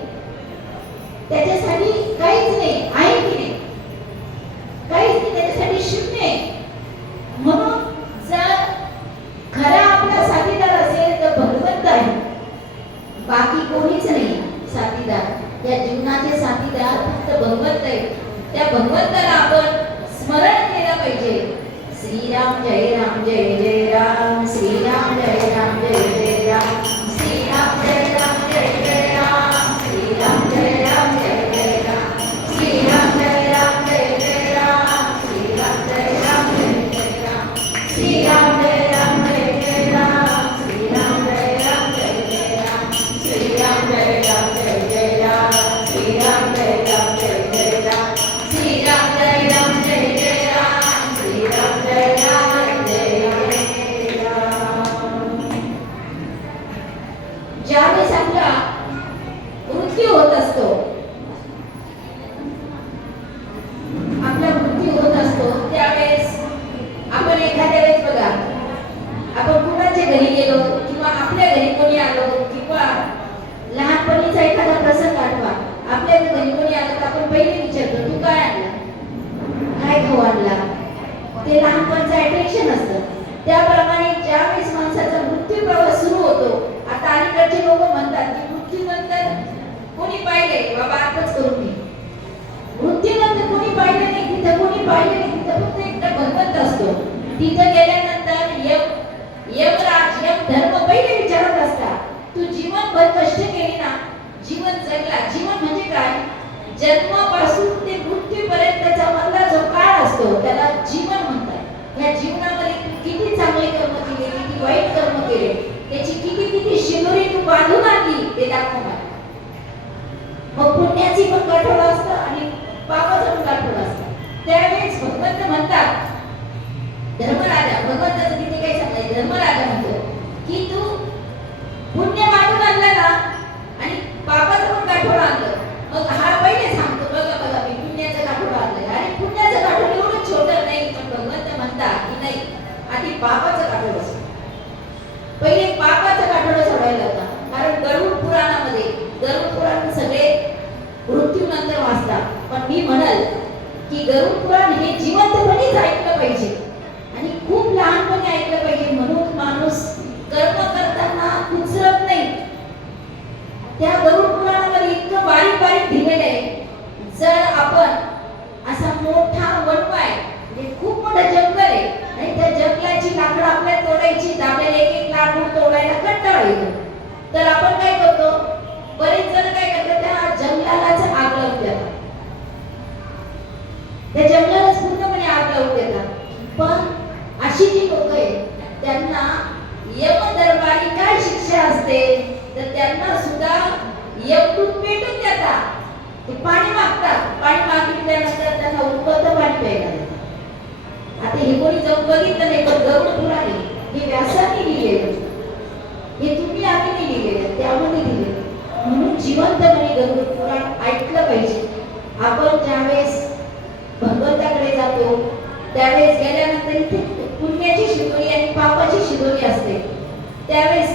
त्याच्यासाठी काहीच नाही आहे की नाही, काहीच नाही, त्याच्यासाठी शून्य आहे. म्हणून जर खरा आपला साथीदार असेल तर भगवंत आहे, बाकी कोणीच नाही साथीदार. या जीवनाचे साथीदार फक्त भगवंत आहे. त्या भगवंताला आपण स्मरण केलं पाहिजे. श्रीराम जय राम जय जय राम, श्रीराम जय राम जय जय राम, श्रीराम जय राम जय जय राम, श्रीराम जय राम जय जय राम, श्रीराम जय राम जय जय राम, श्रीराम जय राम जय जय राम, श्रीराम जय राम जय जय राम, श्रीराम जय राम जय जय राम, श्रीराम जय राम जय जय राम, श्रीराम जय राम जय जय राम, श्रीराम जय राम जय जय राम, श्रीराम जय राम जय जय राम. होत असतो, आपला मृत्यू होत असतो, त्यावेळेस आपण एखाद्या वेळेस बघा, आपण कुणाच्या घरी गेलो किंवा आपल्या घरी कोणी आलो किंवा लहानपणीचा एखादा प्रसंग आठवा, आपल्या घरी कोणी आलं तर आपण पहिले विचारतो, तू काय आणला, काय खाऊ आणला. ते लहानपणचं अट्रॅक्शन असतं. त्याप्रमाणे ज्यावेळेस माणसाचा मृत्यू प्रवास सुरू होतो, आता अलीकडचे लोक म्हणतात की मृत्यूनंतर कोणी पाहिले बाबा आताच करून घे. मृत्यूनंतर कोणी पाहिलं नाही, तिथं कोणी पाहिलं नाही, तिथं फक्त एकटा भगवंत असतो. तिथं गेल्यानंतर यमराज धर्म पहिले विचारत असतात, तू जीवनभर कष्ट केले ना, जीवन जगला. जीवन म्हणजे काय? जन्मापासून ते मृत्यूपर्यंतचा मधला जो काळ असतो त्याला जीवन म्हणतात. या जीवनामध्ये तू किती चांगले कर्म केले, किती वाईट कर्म केले, त्याची किती किती शिदोरी तू बांधून आणली ते दाखव मला. मग पुण्याची पण गाठोड असतं आणि पापाचं पण गाठोड असतं. त्यावेळेस भगवंत म्हणतात, धर्मराजा, भगवंताचं तिथे काय सांगताय, धर्मराजा म्हणतो की तू पुण्य मागून आणलं ना आणि पापाचं पण गाठोड आणलं. मग हा पहिले सांगतो, बघा बघा मी पुण्याचं गाठोड आणलं. आणि पुण्याचं गाठोड एवढं छोटं नाही, पण भगवंत म्हणतात की नाही, आधी पापाचं गाठोड असतं. पहिले पापाचं गाठोड सोडायला होता. कारण गरुड पुराणामध्ये, गरुड पुराण सगळे मृत्यूनंतर वाचतात, पण मी म्हणाल की गरुड पुराण हे जिवंतपणीच ऐकलं पाहिजे आणि खूप लहानपणी ऐकलं पाहिजे. म्हणून माणूस कर्म करताना कुचरत नाही. त्या गरुड पुराणामध्ये इतकं बारीक बारीक दिलेलं आहे. जर आपण असा मोठा वनवाय म्हणजे खूप मोठं जंगल आहे आणि त्या जंगलाची लाकडं आपल्याला तोडायची, आपल्याला एक एक लाकूड तोडायला कंटाळा येतो, तर आपण काय करतो, बरेच जण काय करतात, त्या जंगलालाच आग लावून देतात. त्या जंगलालाच पूर्णपणे आग लावून देतात. पण अशी जी लोक आहेत त्यांना यम दरबारी काय शिक्षा असते, तर त्यांना सुद्धा यमदूत पेटून देतात. ते पाणी मागतात, पाणी मागितल्यानंतर त्यांना उकळतं पाणी प्यायला देतात. आता हे कोणी जाऊन बघितलं नाही, पण गरुड पुराण हे व्यासाने लिहिलेलं, हे तुम्ही आम्ही नाही लिहिलेलं, त्यामध्ये लिहिलेलं. म्हणून जिवंतपणे गरुड पुराण ऐकलं पाहिजे. आपण ज्यावेळेस भगवंताकडे जातो त्यावेळेस गेल्यानंतर इथे पुण्याची शिदोरी आणि पापाची शिदोरी असते. त्यावेळेस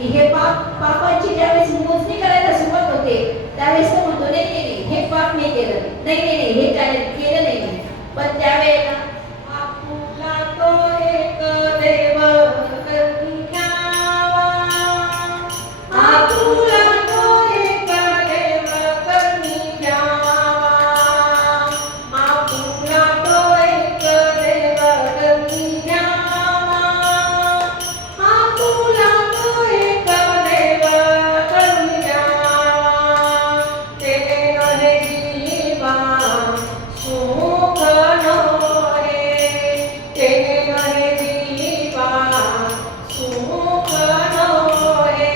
हे पापाची ज्यावेळेस मोजणी करायला सुरुवात होते त्यावेळेस तो म्हणतो नाही नाही नाही हे पाप नाही केलं, नाही नाही नाही हे केलं नाही. पण त्यावेळेला आपुला तो एक देव करून घ्यावा, आपुला तो एक देव करून घ्यावा, आपुला तो एक देव करून घ्यावा, आपुला तो एक देव करून घ्यावा, ते नहे जीवा सुख नो रे, ते नहे जीवा सुख नो रे,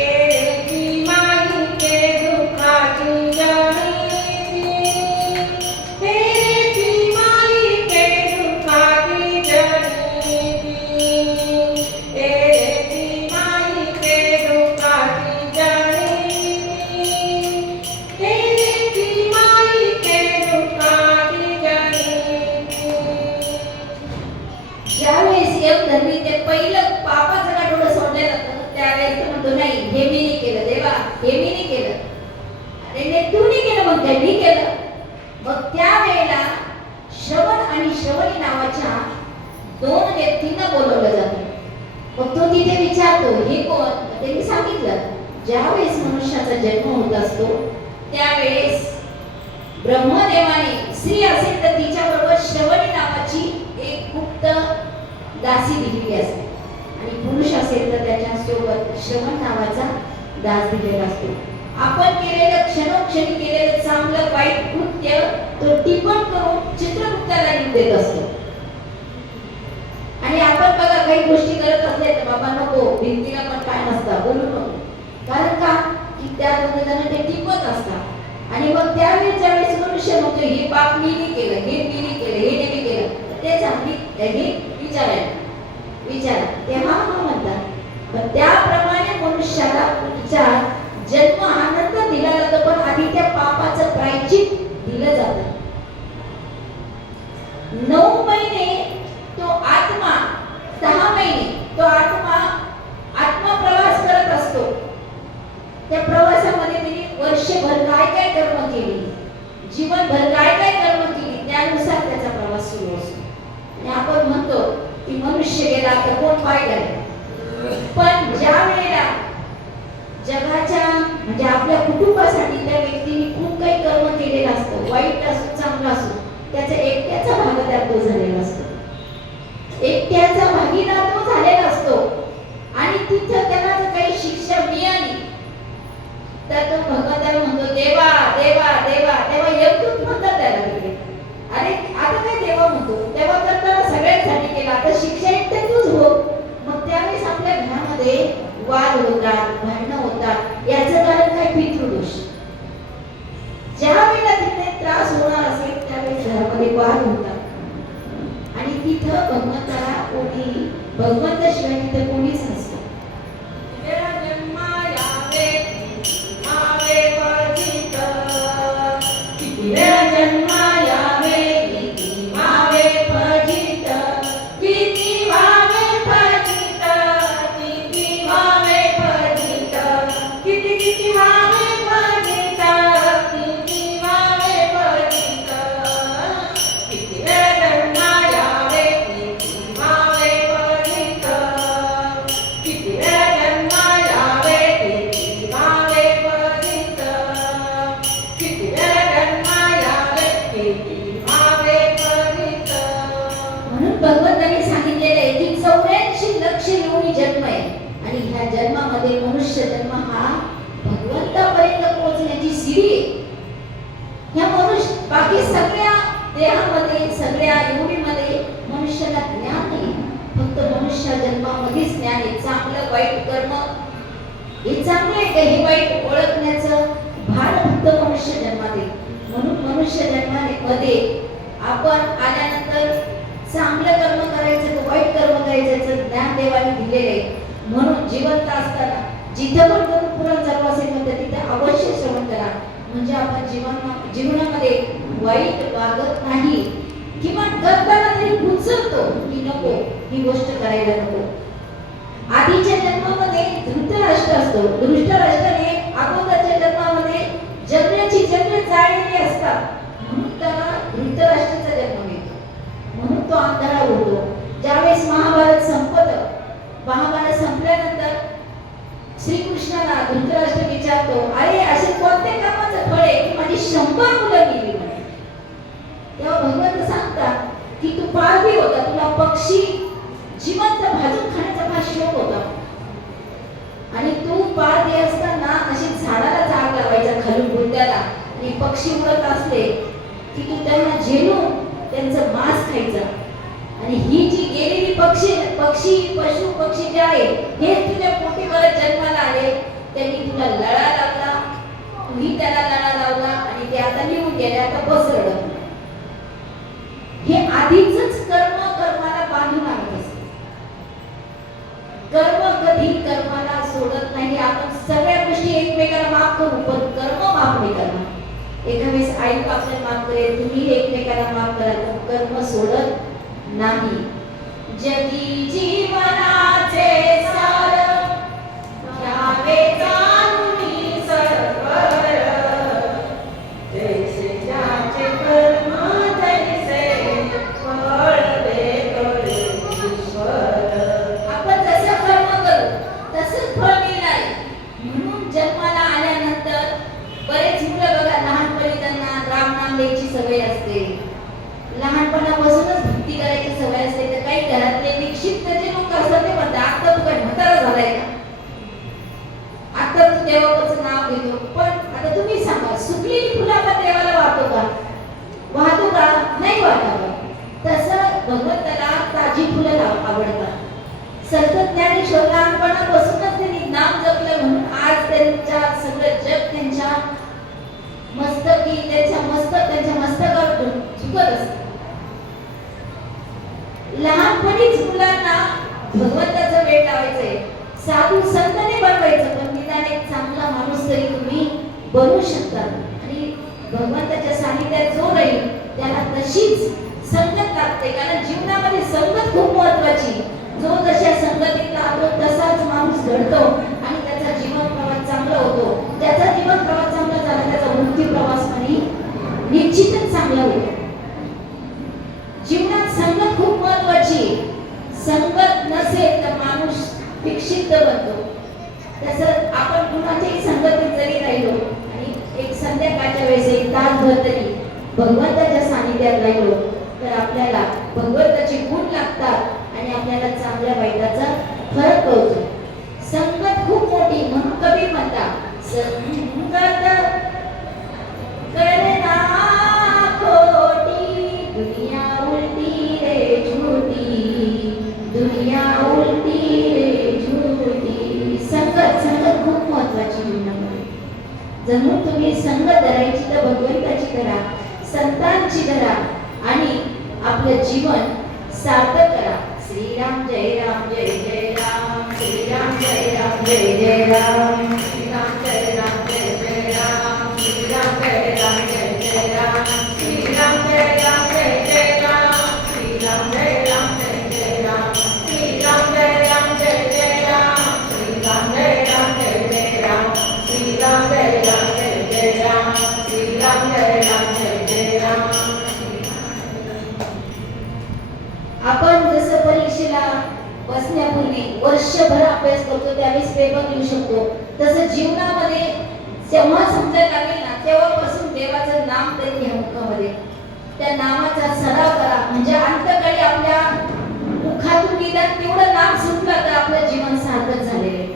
एकी माई के दुखाची जणीती, एकी माई के दुखाची जणीती, एकी माई के दुखाची जणीती, एकी माई के दुखाची जणीती. ज्यावेळेस यमधर्मी ते पहिलं पापाचं गाठोडं सोडलं जातं त्यावेळेस तो म्हणतो नाही हे मी नाही केलं देवा, हे मी नाही केलं. अरे नाही तू नाही केलं, मग काय मी केलं. मग त्यावेळेला श्रवण आणि श्रवणी नावाच्या दोन व्यक्तींना बोलवलं जातं. मग तो तिथे विचारतो हे कोण. त्यांनी सांगितलं ज्यावेळेस मनुष्याचा जन्म होत असतो त्यावेळेस ब्रह्मदेवाने स्त्री असेल तर तिच्याबरोबर श्रवणी नावाची एक गुप्त दासी दिलेली असते आणि पुरुष असेल तर त्याच्या सोबत श्रवण नावाचा दास दिलेला असतो. आपण केलेलं क्षणोक्षणी केलेलं चांगलं वाईट कृत्य तो टिपण करून चित्रगुप्ताला लिहून देत असतो. आणि आपण बघा काही गोष्टी करत असले तर बाबा नको, भिंतीला पण काय नसतं बोलू नको. कारण का की त्या दोघे जण ते टिपत असतात. आणि मग त्यावेळेस ज्यावेळेस मनुष्य म्हणतो हे पाप मी नाही केलं, हे मी नाही केलं, हे नाही केलं, तेच आम्ही हे विचारा तेव्हा म्हणतात. पण त्याप्रमाणे मनुष्याला विचार जन्म हा दिलं जातं. 9 महिने तो आत्मा, 10 महिने तो आत्मा प्रवास करत असतो. त्या प्रवासामध्ये तिने वर्षभर काय काय कर्म केली, जीवनभर काय काय कर्म केली, त्यानुसार त्याचा प्रवास सुरू असतो. आणि आपण म्हणतो की मनुष्य गेला तर कोण पाहिलं, पण ज्या वेळेला जगाच्या म्हणजे आपल्या कुटुंबासाठी त्या व्यक्तीने खूप काही कर्म केलेलं असतं, वाईट असो चांगलं असो, त्याचा एकट्याचा भागीदार तो झालेला असतो, एकट्याचा भागीदार तो झालेला असतो. आणि तिथं त्याला जर काही शिक्षा मिळाली तर तो भगवंताला म्हणतो देवा देवा देवा देवा, यमदूत म्हणतात त्याला तिकडे. अरे आता काय देवा म्हणतो, तेव्हा करताना सगळ्यांसाठी केला, आता शिक्षा एकटे तूच हो. मग त्यावेळेस आपल्या घरामध्ये वाद होतात, भांडणं होतात. याचं कारण काय? पितृदोष. ज्या वेळेला तिथे त्रास होणार असेल त्यावेळेस घरामध्ये वाद होतात. आणि तिथं भगवंताला कोणी, भगवंताशिवाय तिथं कोणीच नसतं. भगवंतांनी सांगितलेलं आहे की 84 लक्ष योनी जन्म आहे. आणि ह्या जन्मामध्ये मनुष्य जन्म हा भगवंतापर्यंत पोहोचण्याची सीडी आहे. ह्या मनुष्य बाकी सगळ्या देहामध्ये, सगळ्या योनीमध्ये मनुष्याला ज्ञान नाही, फक्त मनुष्य जन्मामध्येच ज्ञान आहे. चांगलं वाईट कर्म हे चांगलं आहे का हे वाईट ओळखण्याचं भान फक्त मनुष्य जन्मात आहे. म्हणून मनुष्य जन्मामध्ये आपण आल्यानंतर चांगलं कर्म करायचं तर वाईट कर्म करायचं ज्ञान देवाने दिलेले आहे. म्हणून जिवंत असताना जिथं पण करून पुराण चालू असेल म्हणतात तिथे अवश्य श्रवण करा, म्हणजे आपण जीवनामध्ये वाईट वागत नाही, किंवा करताना तरी उचलतो की नको ही गोष्ट करायला नको. आधीच्या जन्मामध्ये धृतराष्ट्र असतो, धृतराष्ट्राने अगोदरच्या जन्मामध्ये जगण्याची जन्म जाळलेली असतात, म्हणून त्याला धृतराष्ट्राचा जन्म मिळतो, म्हणून तो अंधारा होतो. ज्यावेळेस महाभारत संपल्यानंतर श्रीकृष्णाला धृतराष्ट्र विचारतो, अरे असे कोणते कामाचं फळ आहे की माझी 100 मुलं गेली म्हणे. तेव्हा भगवंत सांगतात की तू पारधी होता, तुला पक्षी जिवंत भाजून खाण्याचा फार शौक होता, आणि तू पारधी असताना अशी झाडाला जाग लावायचा खालून बुंद्याला, आणि पक्षी उडत असले की तू त्यांना झेलून त्यांचं मांस खायचं. आणि ही जी गेलेली पशु पक्षी जे आहे हे तुझ्या पोटीवर जन्माला आले, त्यांनी तुला लळा लावला, तूही त्याला लळा लावला, आणि ते आता निघून गेले, आता बस रडत. हे आधीच कर्माला बांधून आणत असते. कर्म कधी कर्माला सोडत नाही. आपण सगळ्या गोष्टी एकमेकाला माफ करू, पण कर्म माफ नाही करणार. एका वेळेस आई आपल्याला माफ करेल, तुम्ही एकमेकाला माफ करा, पण कर्म सोडत नाही. जगी जीवनाचे सार घ्यावे जाणूनी सरवर, जैसे ज्याचे कर्म तैसे फळ देतो ईश्वर. आपण जसं कर्म करू तसंच फळ मिळणार. म्हणून जन्माला आल्यानंतर बरेच मुलं बघा, लहानपणी त्यांना रामनाम द्यायची सवय असते, लहानपणापासूनच भक्ती करायची सवय असते. तर काही घरातले निश्चित जे लोक असतात ते म्हणतात, आता तू काय म्हातारा झालाय का, आता तू देवाचं नाव घेतो. पण आता तुम्ही सांगा, सुकलेली फुलं आपण देवाला वाहतो का नाही वाटावं. तसं भगवंताला ताजी फुलं आवडतात. संत ज्ञानेश्वर लहानपणापासूनच त्यांनी नाम जपलं, म्हणून आज त्यांच्या सगळं जग त्यांच्या मस्तकावर झुकत असतं. लहानपणीच मुलांना भगवंताचं वेळ लावायचंय, साधू संतांनी बनवायचं, पण निदान एक चांगला माणूस तरी तुम्ही बनवू शकता. आणि भगवंताच्या सानिध्यात जो राहील त्याला तशीच संगत लागते. कारण जीवनामध्ये संगत खूप महत्वाची. जो जशा संगतीत राहतो तसाच माणूस घडतो आणि त्याचा जीवन प्रवास चांगला होतो. त्याचा जीवन प्रवास चांगला झाला त्याचा मृत्यू प्रवास पण निश्चितच चांगला होतो. जीवनात संगत खूप महत्वाची. संगत नसेल तर माणूस विक्षिप्त बनतो. तसं आपण कुणाच्याही संगतीत जरी राहिलो आणि एक संध्याकाळच्या वेळेस एक तासभर तरी भगवंताच्या सानिध्यात राहिलो तर आपल्याला भगवंताचे गुण लागतात आणि आपल्याला चांगल्या वाईटाचा फरक कळतो. संगत खूप मोठी. म्हणून कबीर म्हणतात संगत करना खोटी दुनिया उलटी रे झूठी दुनिया उलटी रे झूठी. संगत खूप महत्वाची जीवनामध्ये. जणू तुम्ही संगत धरायची तर भगवंताची धरा, संतांची धरा आणि आपलं जीवन सार्थक करा. श्रीराम जय राम जय जय राम श्रीराम जय राम जय जय राम श्रीराम जय राम जय जय राम श्रीराम जय राम जय जय राम श्रीराम जय राम जय जय राम श्रीराम जय राम जय जय राम श्रीराम जय राम जय जय राम श्रीराम जय राम जय जय राम श्रीराम जय राम जय जय राम श्रीराम जय राम जय जय राम. आपण जसं परीक्षेला बसण्यापूर्वी वर्षभर अभ्यास करतो त्यावेळेस पेपर लिहू शकतो तसं जीवनामध्ये जेव्हा समजायला लागेल ना तेव्हापासून देवाचं नाम तरी घ्या मुखामध्ये. त्या नामाचा सराव करा म्हणजे अंतकाळी आपल्या मुखातून निदान तेवढं नाम सुटलं तर आपलं जीवन सार्थक झालेलं आहे.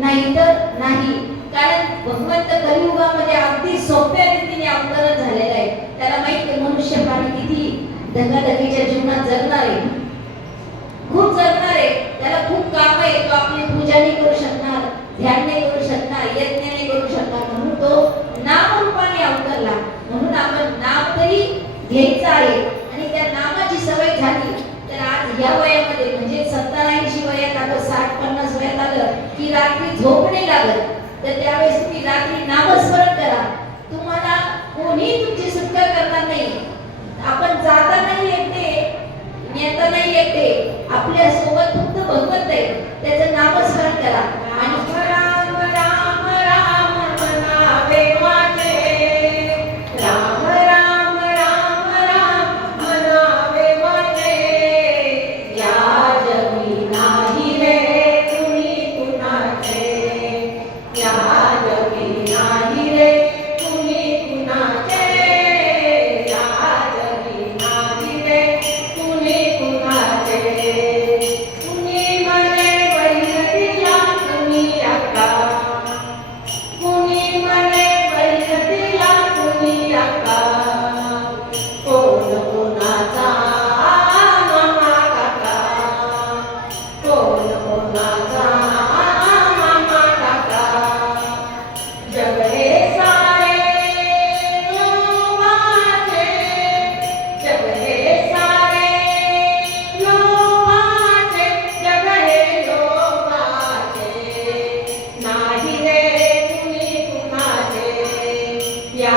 नाहीतर नाही. कारण भगवंत कलियुगामध्ये अगदी सोप्या रीतीने अवतरण झालेलं आहे. त्याला माहिती आहे मनुष्य प्राणी किती धकाधकीच्या जीवनात जगणार आहे, खूप जगणार आहे. त्याला खूप काम आहे. तो आपली पूजा नाही करू शकणार, ध्यान नाही करू शकणार, यज्ञ नाही करू शकणार. म्हणून तो नामरूपाने अवतरला. म्हणून आपण नाम तरी घ्यायचं आहे आणि त्या नामाची सवय झाली तर आज या वयामध्ये म्हणजे 70-80 वयात आलं 60-50 वयात आलं की रात्री झोप नाही लागत तर त्यावेळेस तुम्ही रात्री नामस्मरण करा. तुम्हाला कोणी तुमची सुटका करणार नाही. आपण जातानाही एकटे नेतानाही एकटे. आपल्या सोबत फक्त भगवंत आहे. त्याचं नामस्मरण करा आणि राम राम राम म्हणावे माझे राम राम राम राम म्हणावे माझे. या जगी नाही रे कुणी कुणाचे या जगी नाही रे कुणी कुणाचे या जगी नाही रे कुणी कुणाचे. कुणी म्हणे बैल दिला कुणी अक्का कुणी म्हणे बैल दिला कुणी अक्का. कोण कोणाचा मामा काका कोण कोणाचा मामा काका. जग हे सारे लोभाचे जग हे सारे लोभाचे जग हे लोभाचे. नाही रे कुणी कुणाचे या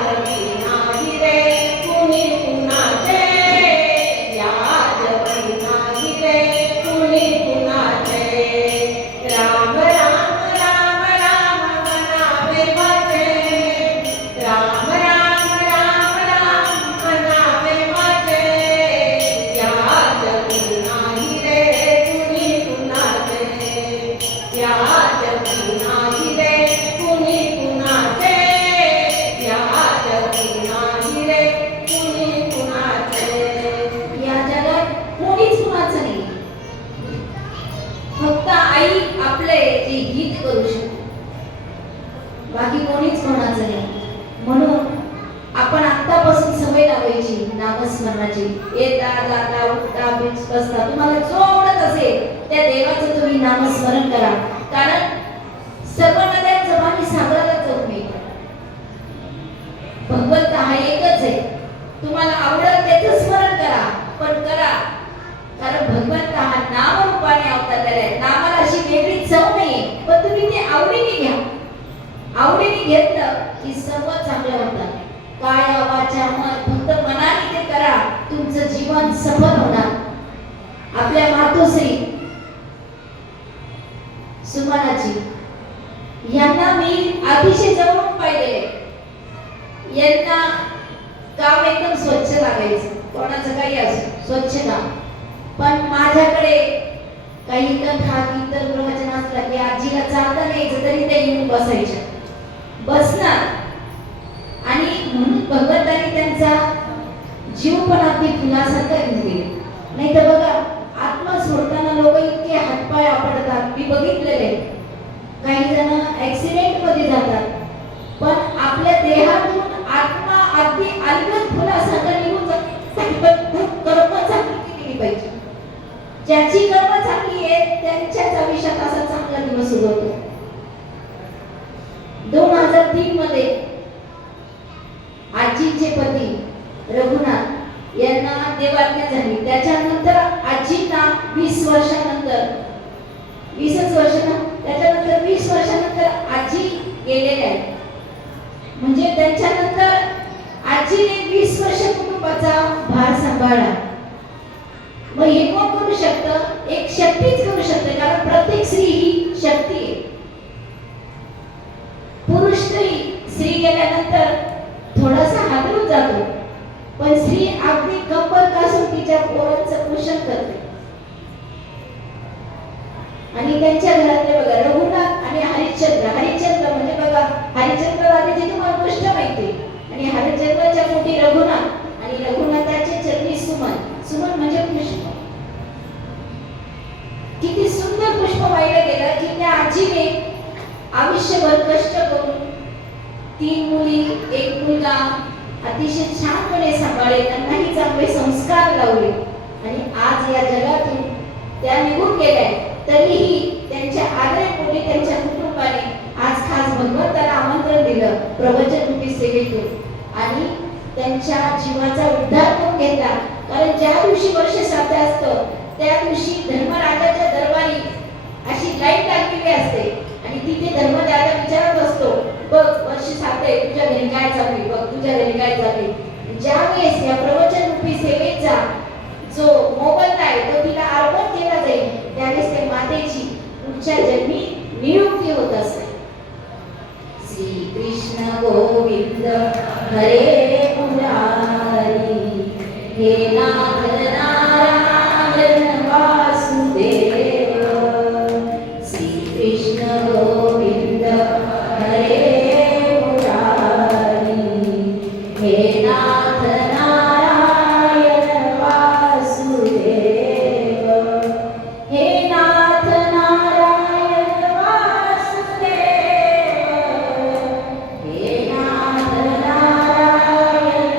जगी नाही रे कुणी कुणाचे या जगी नाही रे कुणी कुणाचे. राम राम राम राम म्हणावे माझे राम राम राम राम म्हणावे माझे. या जगी नाही रे कुणी कुणाचे या जगी नाही रे कुणी कुणाचे या जगी नाही रे कुणी कुणाचे. या जगात कोणीच कुणाचं नाही. फक्त आई आपले जे हित करू शकते बाकी कोणीच कोणाचं नाही. म्हणून आपण आत्तापासून सवय लावायची नामस्मरणाची. येता जाता उठता बसता तुम्हाला जो आवडत असेल त्या देवाचं तुम्ही नामस्मरण करा. कारण सर्व नद्यांचं पाणी सागराला जाऊन मिळतं. भगवंत हा एकच आहे. तुम्हाला आवडत त्याचं स्मरण करा पण करा. कारण भगवंत हा नामरूपाने अवतरलेला आहे. नामाला अशी वेगळी चव नाही पण तुम्ही ते आवडीने घ्या. आवडीने घेतलं की सर्व चांगलं होतं. काय वाचा मन, फक्त मनाने ते करा, तुमचं जीवन सफल होणार. आपल्या मातोश्री सुमनाजी यांना मी अतिशय जवळून पाहिलेले. यांना काम एकदम स्वच्छ लागायचं, कोणाचं काही असो स्वच्छ काम. पण माझ्याकडे काही कथा कीर्तन प्रवचन असलं की आजीला चालता यायचं तरी ते येऊन बसायच्या, बसणार. आणि म्हणून भगवंतांनी त्यांचा जीव पण अगदी फुलासारखा घेऊन गेले. नाही तर बघा, आत्मा सोडताना लोक इतके हातपाय आपटतात, मी बघितलेले. काही जण ऍक्सिडेंट मध्ये जातात, पण आपल्या देहातून आत्मा अगदी अलगद फुलासारखा निघून जाते. पण खूप कर्म चांगली केली पाहिजे. ज्याची कर्म चांगली आहे त्यांच्याच आयुष्यात असा चांगला दिवस उगवतो. 2003 मध्ये आजीचे पती रघुनाथ यांना देवाज्ञा झाली. त्याच्यानंतर आजींना 20 वर्षानंतर, 20च वर्ष ना, त्याच्यानंतर 20 वर्षानंतर आजी गेलेल्या आहेत. म्हणजे त्याच्यानंतर आजीने 20 वर्ष कुटुंबाचा भार सांभाळला. मग हे कोण करू शकतं? एक शक्तीच करू शकते, कारण प्रत्येक स्त्री ही शक्ती आहे. पुरुष स्त्री गेल्यानंतर थोडासा हादरून जातो, पण स्त्री अगदी कंबर कासून तिच्या पोरांचं पोषण करते. आणि त्यांच्या घरातले बघा, रघुनाथ आणि हरिश्चंद्र म्हणजे बघा, हरिश्चंद्र राजाची तुम्हाला गोष्ट माहिती. आणि हरिश्चंद्राच्या पोटी रघुनाथ आणि रघुनाथाचे चरणी सुमन. सुमन म्हणजे पुष्प. किती सुंदर पुष्प वाहिलं गेलं की त्या आजीने आयुष्यभर कष्ट करून 3 मुली 1 मुलगा अतिशय छानपणे सांभाळले, त्यांनाही चांगले संस्कार लावले. आणि आज या जगातून त्या निघून गेल्या. तरीही त्यांच्या आदरेपोटी त्यांच्या कुटुंबाने आज खास भगवंताला आमंत्रण दिलं प्रवचन रूपी सेवेतून, आणि त्यांच्या जीवाचा उद्धार करून घेतला. कारण ज्या दिवशी वर्ष श्राद्ध असतं त्या दिवशी धर्मराजाच्या दरबारी अशी लाईन लागलेली असते आणि तिथे धर्मराजा विचारत असतो, बघ वर्ष श्राद्ध आहे, तुझ्या घरी काय चालू आहे, बघ तुझ्या घरी काय चालू आहे. ज्यावेळेस या प्रवचन रूपी सेवेचा जो मोबदला आहे तो तिला अर्पण केला जाईल, त्यावेळेस त्या मातेची पुढच्या जन्मी नियुक्ती होत असते. श्री कृष्ण गोविंद हरे मुरारी, हे नाथ नारायण वासुदेव. श्री कृष्ण गोविंद हरे मुरारी, हे नाथ नारायण वासुदेव. हे नाथ नारायण वासुदेव, हे नाथ नारायण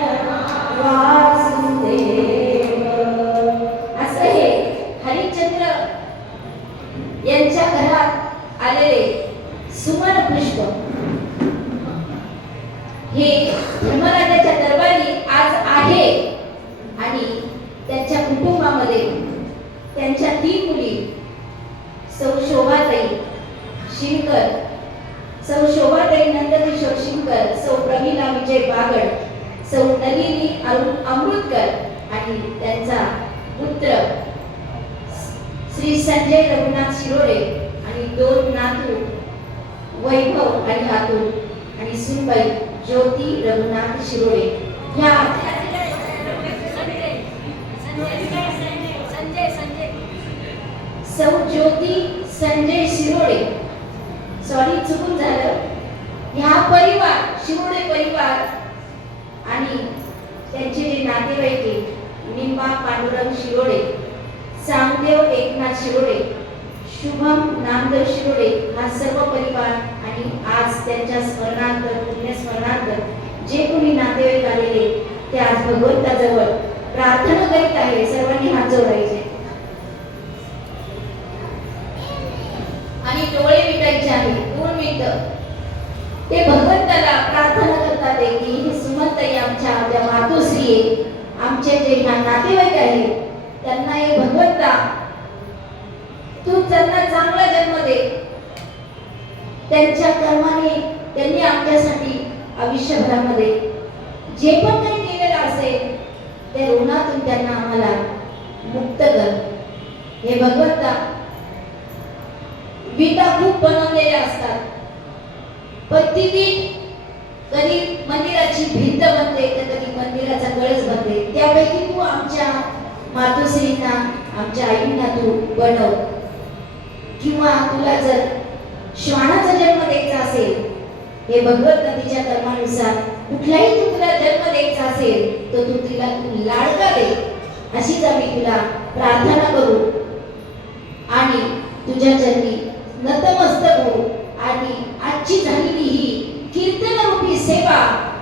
वासुदेव. असं हे हरिश्चंद्र यांच्या घरात आलेले सुमन पुष्प हे धर्मराजाच्या दरबारी आज आहे. आणि त्यांच्या कुटुंबामध्ये त्यांच्या 3 मुली, सौ शोभाताई शिंकर, सौ शोभाताई नंदकिशोर शिंकर, सौ प्रमिला विजय बागड, सौ नलिनी अमृतकर आणि त्यांचा पुत्र श्री संजय रघुनाथ शिरोडे आणि 2 नातू वैभव आणि हातून आणि सुनबाई ज्योती रघुनाथ शिरोडे. ह्या सौ ज्योती संजय शिरोडे, सॉरी चुकून झालं. ह्या परिवार शिरोडे परिवार आणि त्यांचे जे नातेवाईक निंबा पांडुरंग शिरोडे, सामदेव एकनाथ शिरोडे, शुभम नामदेव शिरोडे हा सर्व परिवार आणि आज त्यांच्या स्मरणार्थ पुण्य स्मरणार्थ जे कोणी नातेवाईक आलेले ते आज भगवंताजवळ प्रार्थना करीत आहे. सर्वांनी हात जोडायचे आणि डोळे मिटायचे आहेत. 2 मिनिटं ते भगवंताला प्रार्थना करतात की हे सुमनताई आमच्या ज्या मातोश्री आहे, आमचे जे नातेवाईक आहेत त्यांना हे भगवंता तू त्यांना चांगला जन्म दे. त्यांच्या कर्माने त्यांनी आमच्यासाठी आयुष्यभरामध्ये जे पण काही केलेलं असेल त्या ऋणातून त्यांना आम्हाला मुक्त कर. हे भगवंता, विटा खूप बनवलेल्या असतात, पण ती वीट कधी मंदिराची भिंत बनते तर कधी मंदिराचा कळस बनते. त्यापैकी तू आमच्या मातोश्रींना, आमच्या आईंना तू बनव. किंवा तुला जर श्वानाचा जन्म द्यायचा असेल, हे भगवत नदीच्या कर्मानुसार कुठलाही तुला जन्म द्यायचा असेल तर तू तिला लाडका दे, अशीच आम्ही तुला प्रार्थना करू आणि तुझ्या चरणी नतमस्तक होऊ. आणि आजची झालेली ही कीर्तन रूपी सेवा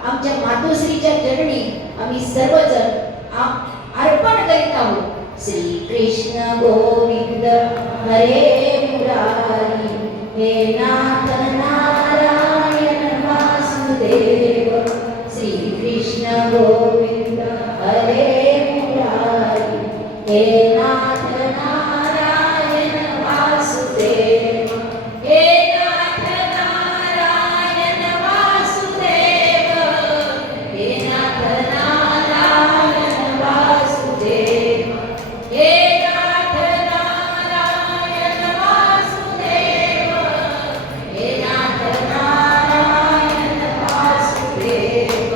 आमच्या मातोश्रीच्या चरणी आम्ही सर्वजण अर्पण करीत आहोत. श्री कृष्ण गोविंद हरे मुरारी, हे नाथ नारायण वासुदेव. श्री कृष्ण गोविंद हरे मुरारी, हे नाथ नारायण वासुदेव. हे नाथ नारायण वासुदेव, हे नाथ नारायण वासुदेव, हे नाथ नारायण वासुदेव, हे नाथ नारायण वासुदेव.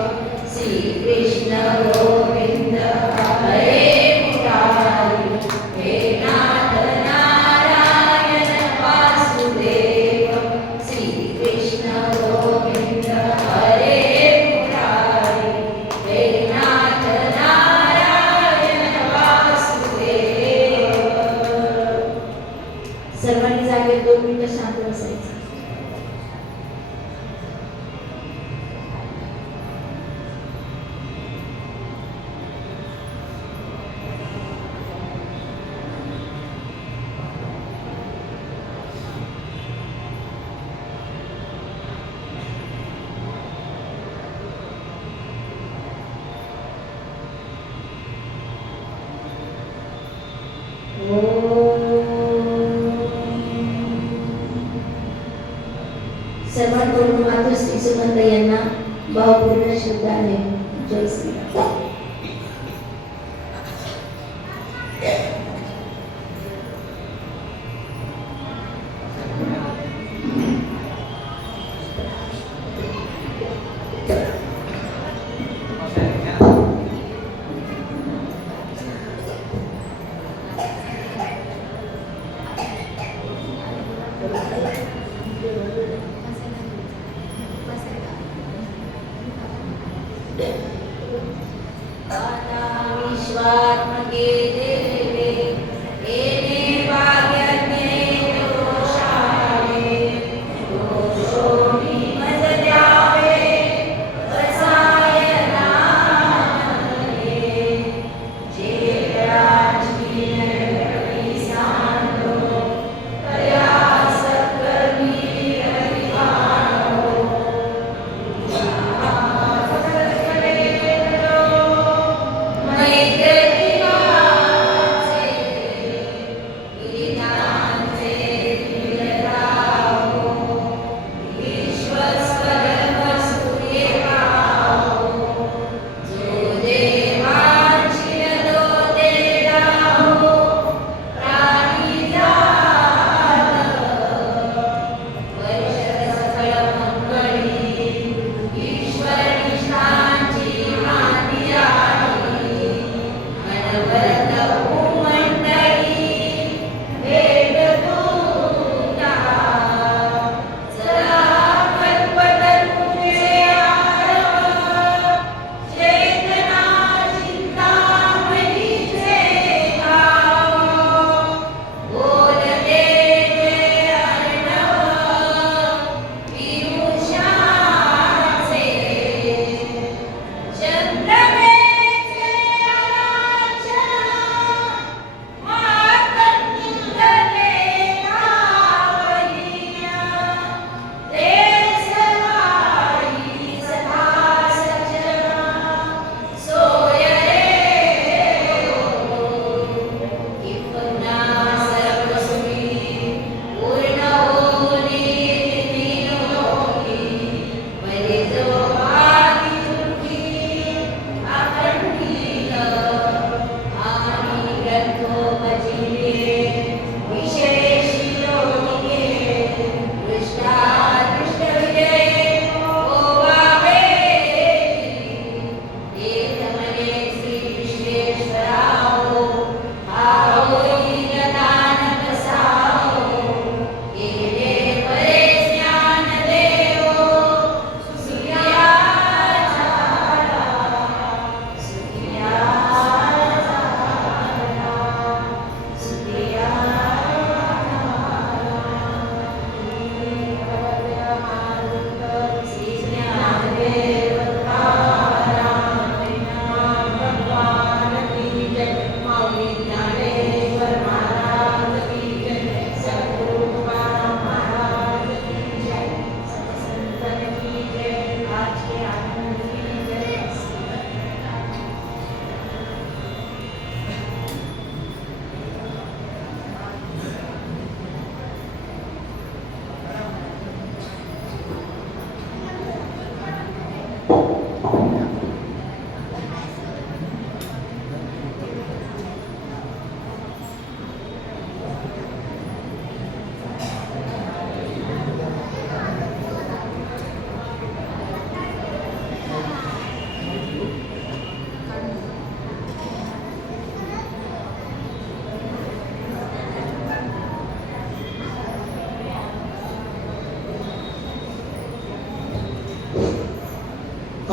श्री कृष्ण गोविंद हरे मुरारी, हे नाथ नारायण वासुदेव. श्री कृष्ण गोविंद हरे मुरारी, हे नाथ नारायण वासुदेव. सर्वांनी जागेवर 2 मिनिटं शांत बसायचं. सर्वांकडून मातोश्री सुगंध यांना भावपूर्ण श्रद्धाने जय श्रीराम.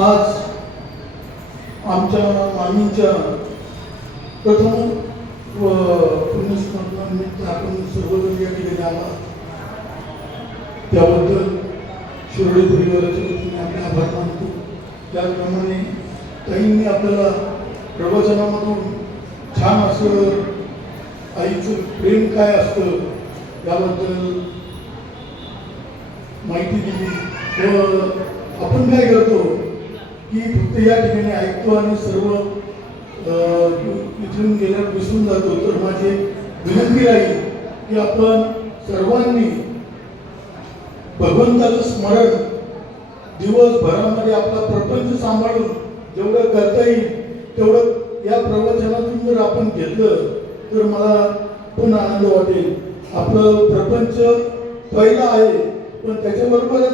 आज आमच्या मामींच्या प्रथम पुण्यस्मरणानिमित्त आपण सर्वजण या ठिकाणी आला, त्याबद्दल शिरोडे परिवाराच्या वतीने आपले आभार मानतो. त्याचप्रमाणे ताईंनी आपल्याला प्रवचनामधून छान असं आईचं प्रेम काय असतं याबद्दल माहिती दिली. व आपण काय करतो की फक्त या ठिकाणी ऐकतो आणि सर्व इथून गेल्यावर विसरून जातो. तर माझी विनंती राहील की आपण सर्वांनी भगवंताचं स्मरण दिवसभरामध्ये आपला प्रपंच सांभाळून जेवढं करता येईल तेवढं या प्रवचनातून जर आपण घेतलं तर मला पण आनंद वाटेल. आपलं प्रपंच पहिला आहे, पण त्याच्याबरोबरच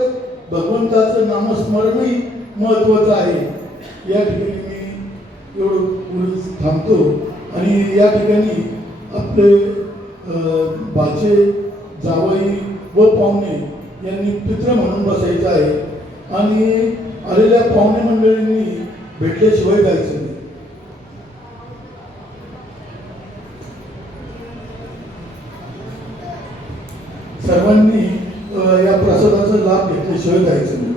भगवंताचं नामस्मरणही महत्त्वाचं आहे. या ठिकाणी मी एवढं बोलून थांबतो आणि या ठिकाणी आपले भाचे जावई व पाहुणे यांनी पित्र म्हणून बसायचं आहे आणि आलेल्या पाहुणे मंडळींनी भेटल्याशिवाय जायचं नाही. सर्वांनी या प्रसादाचा लाभ घेतल्याशिवाय जायचं नाही.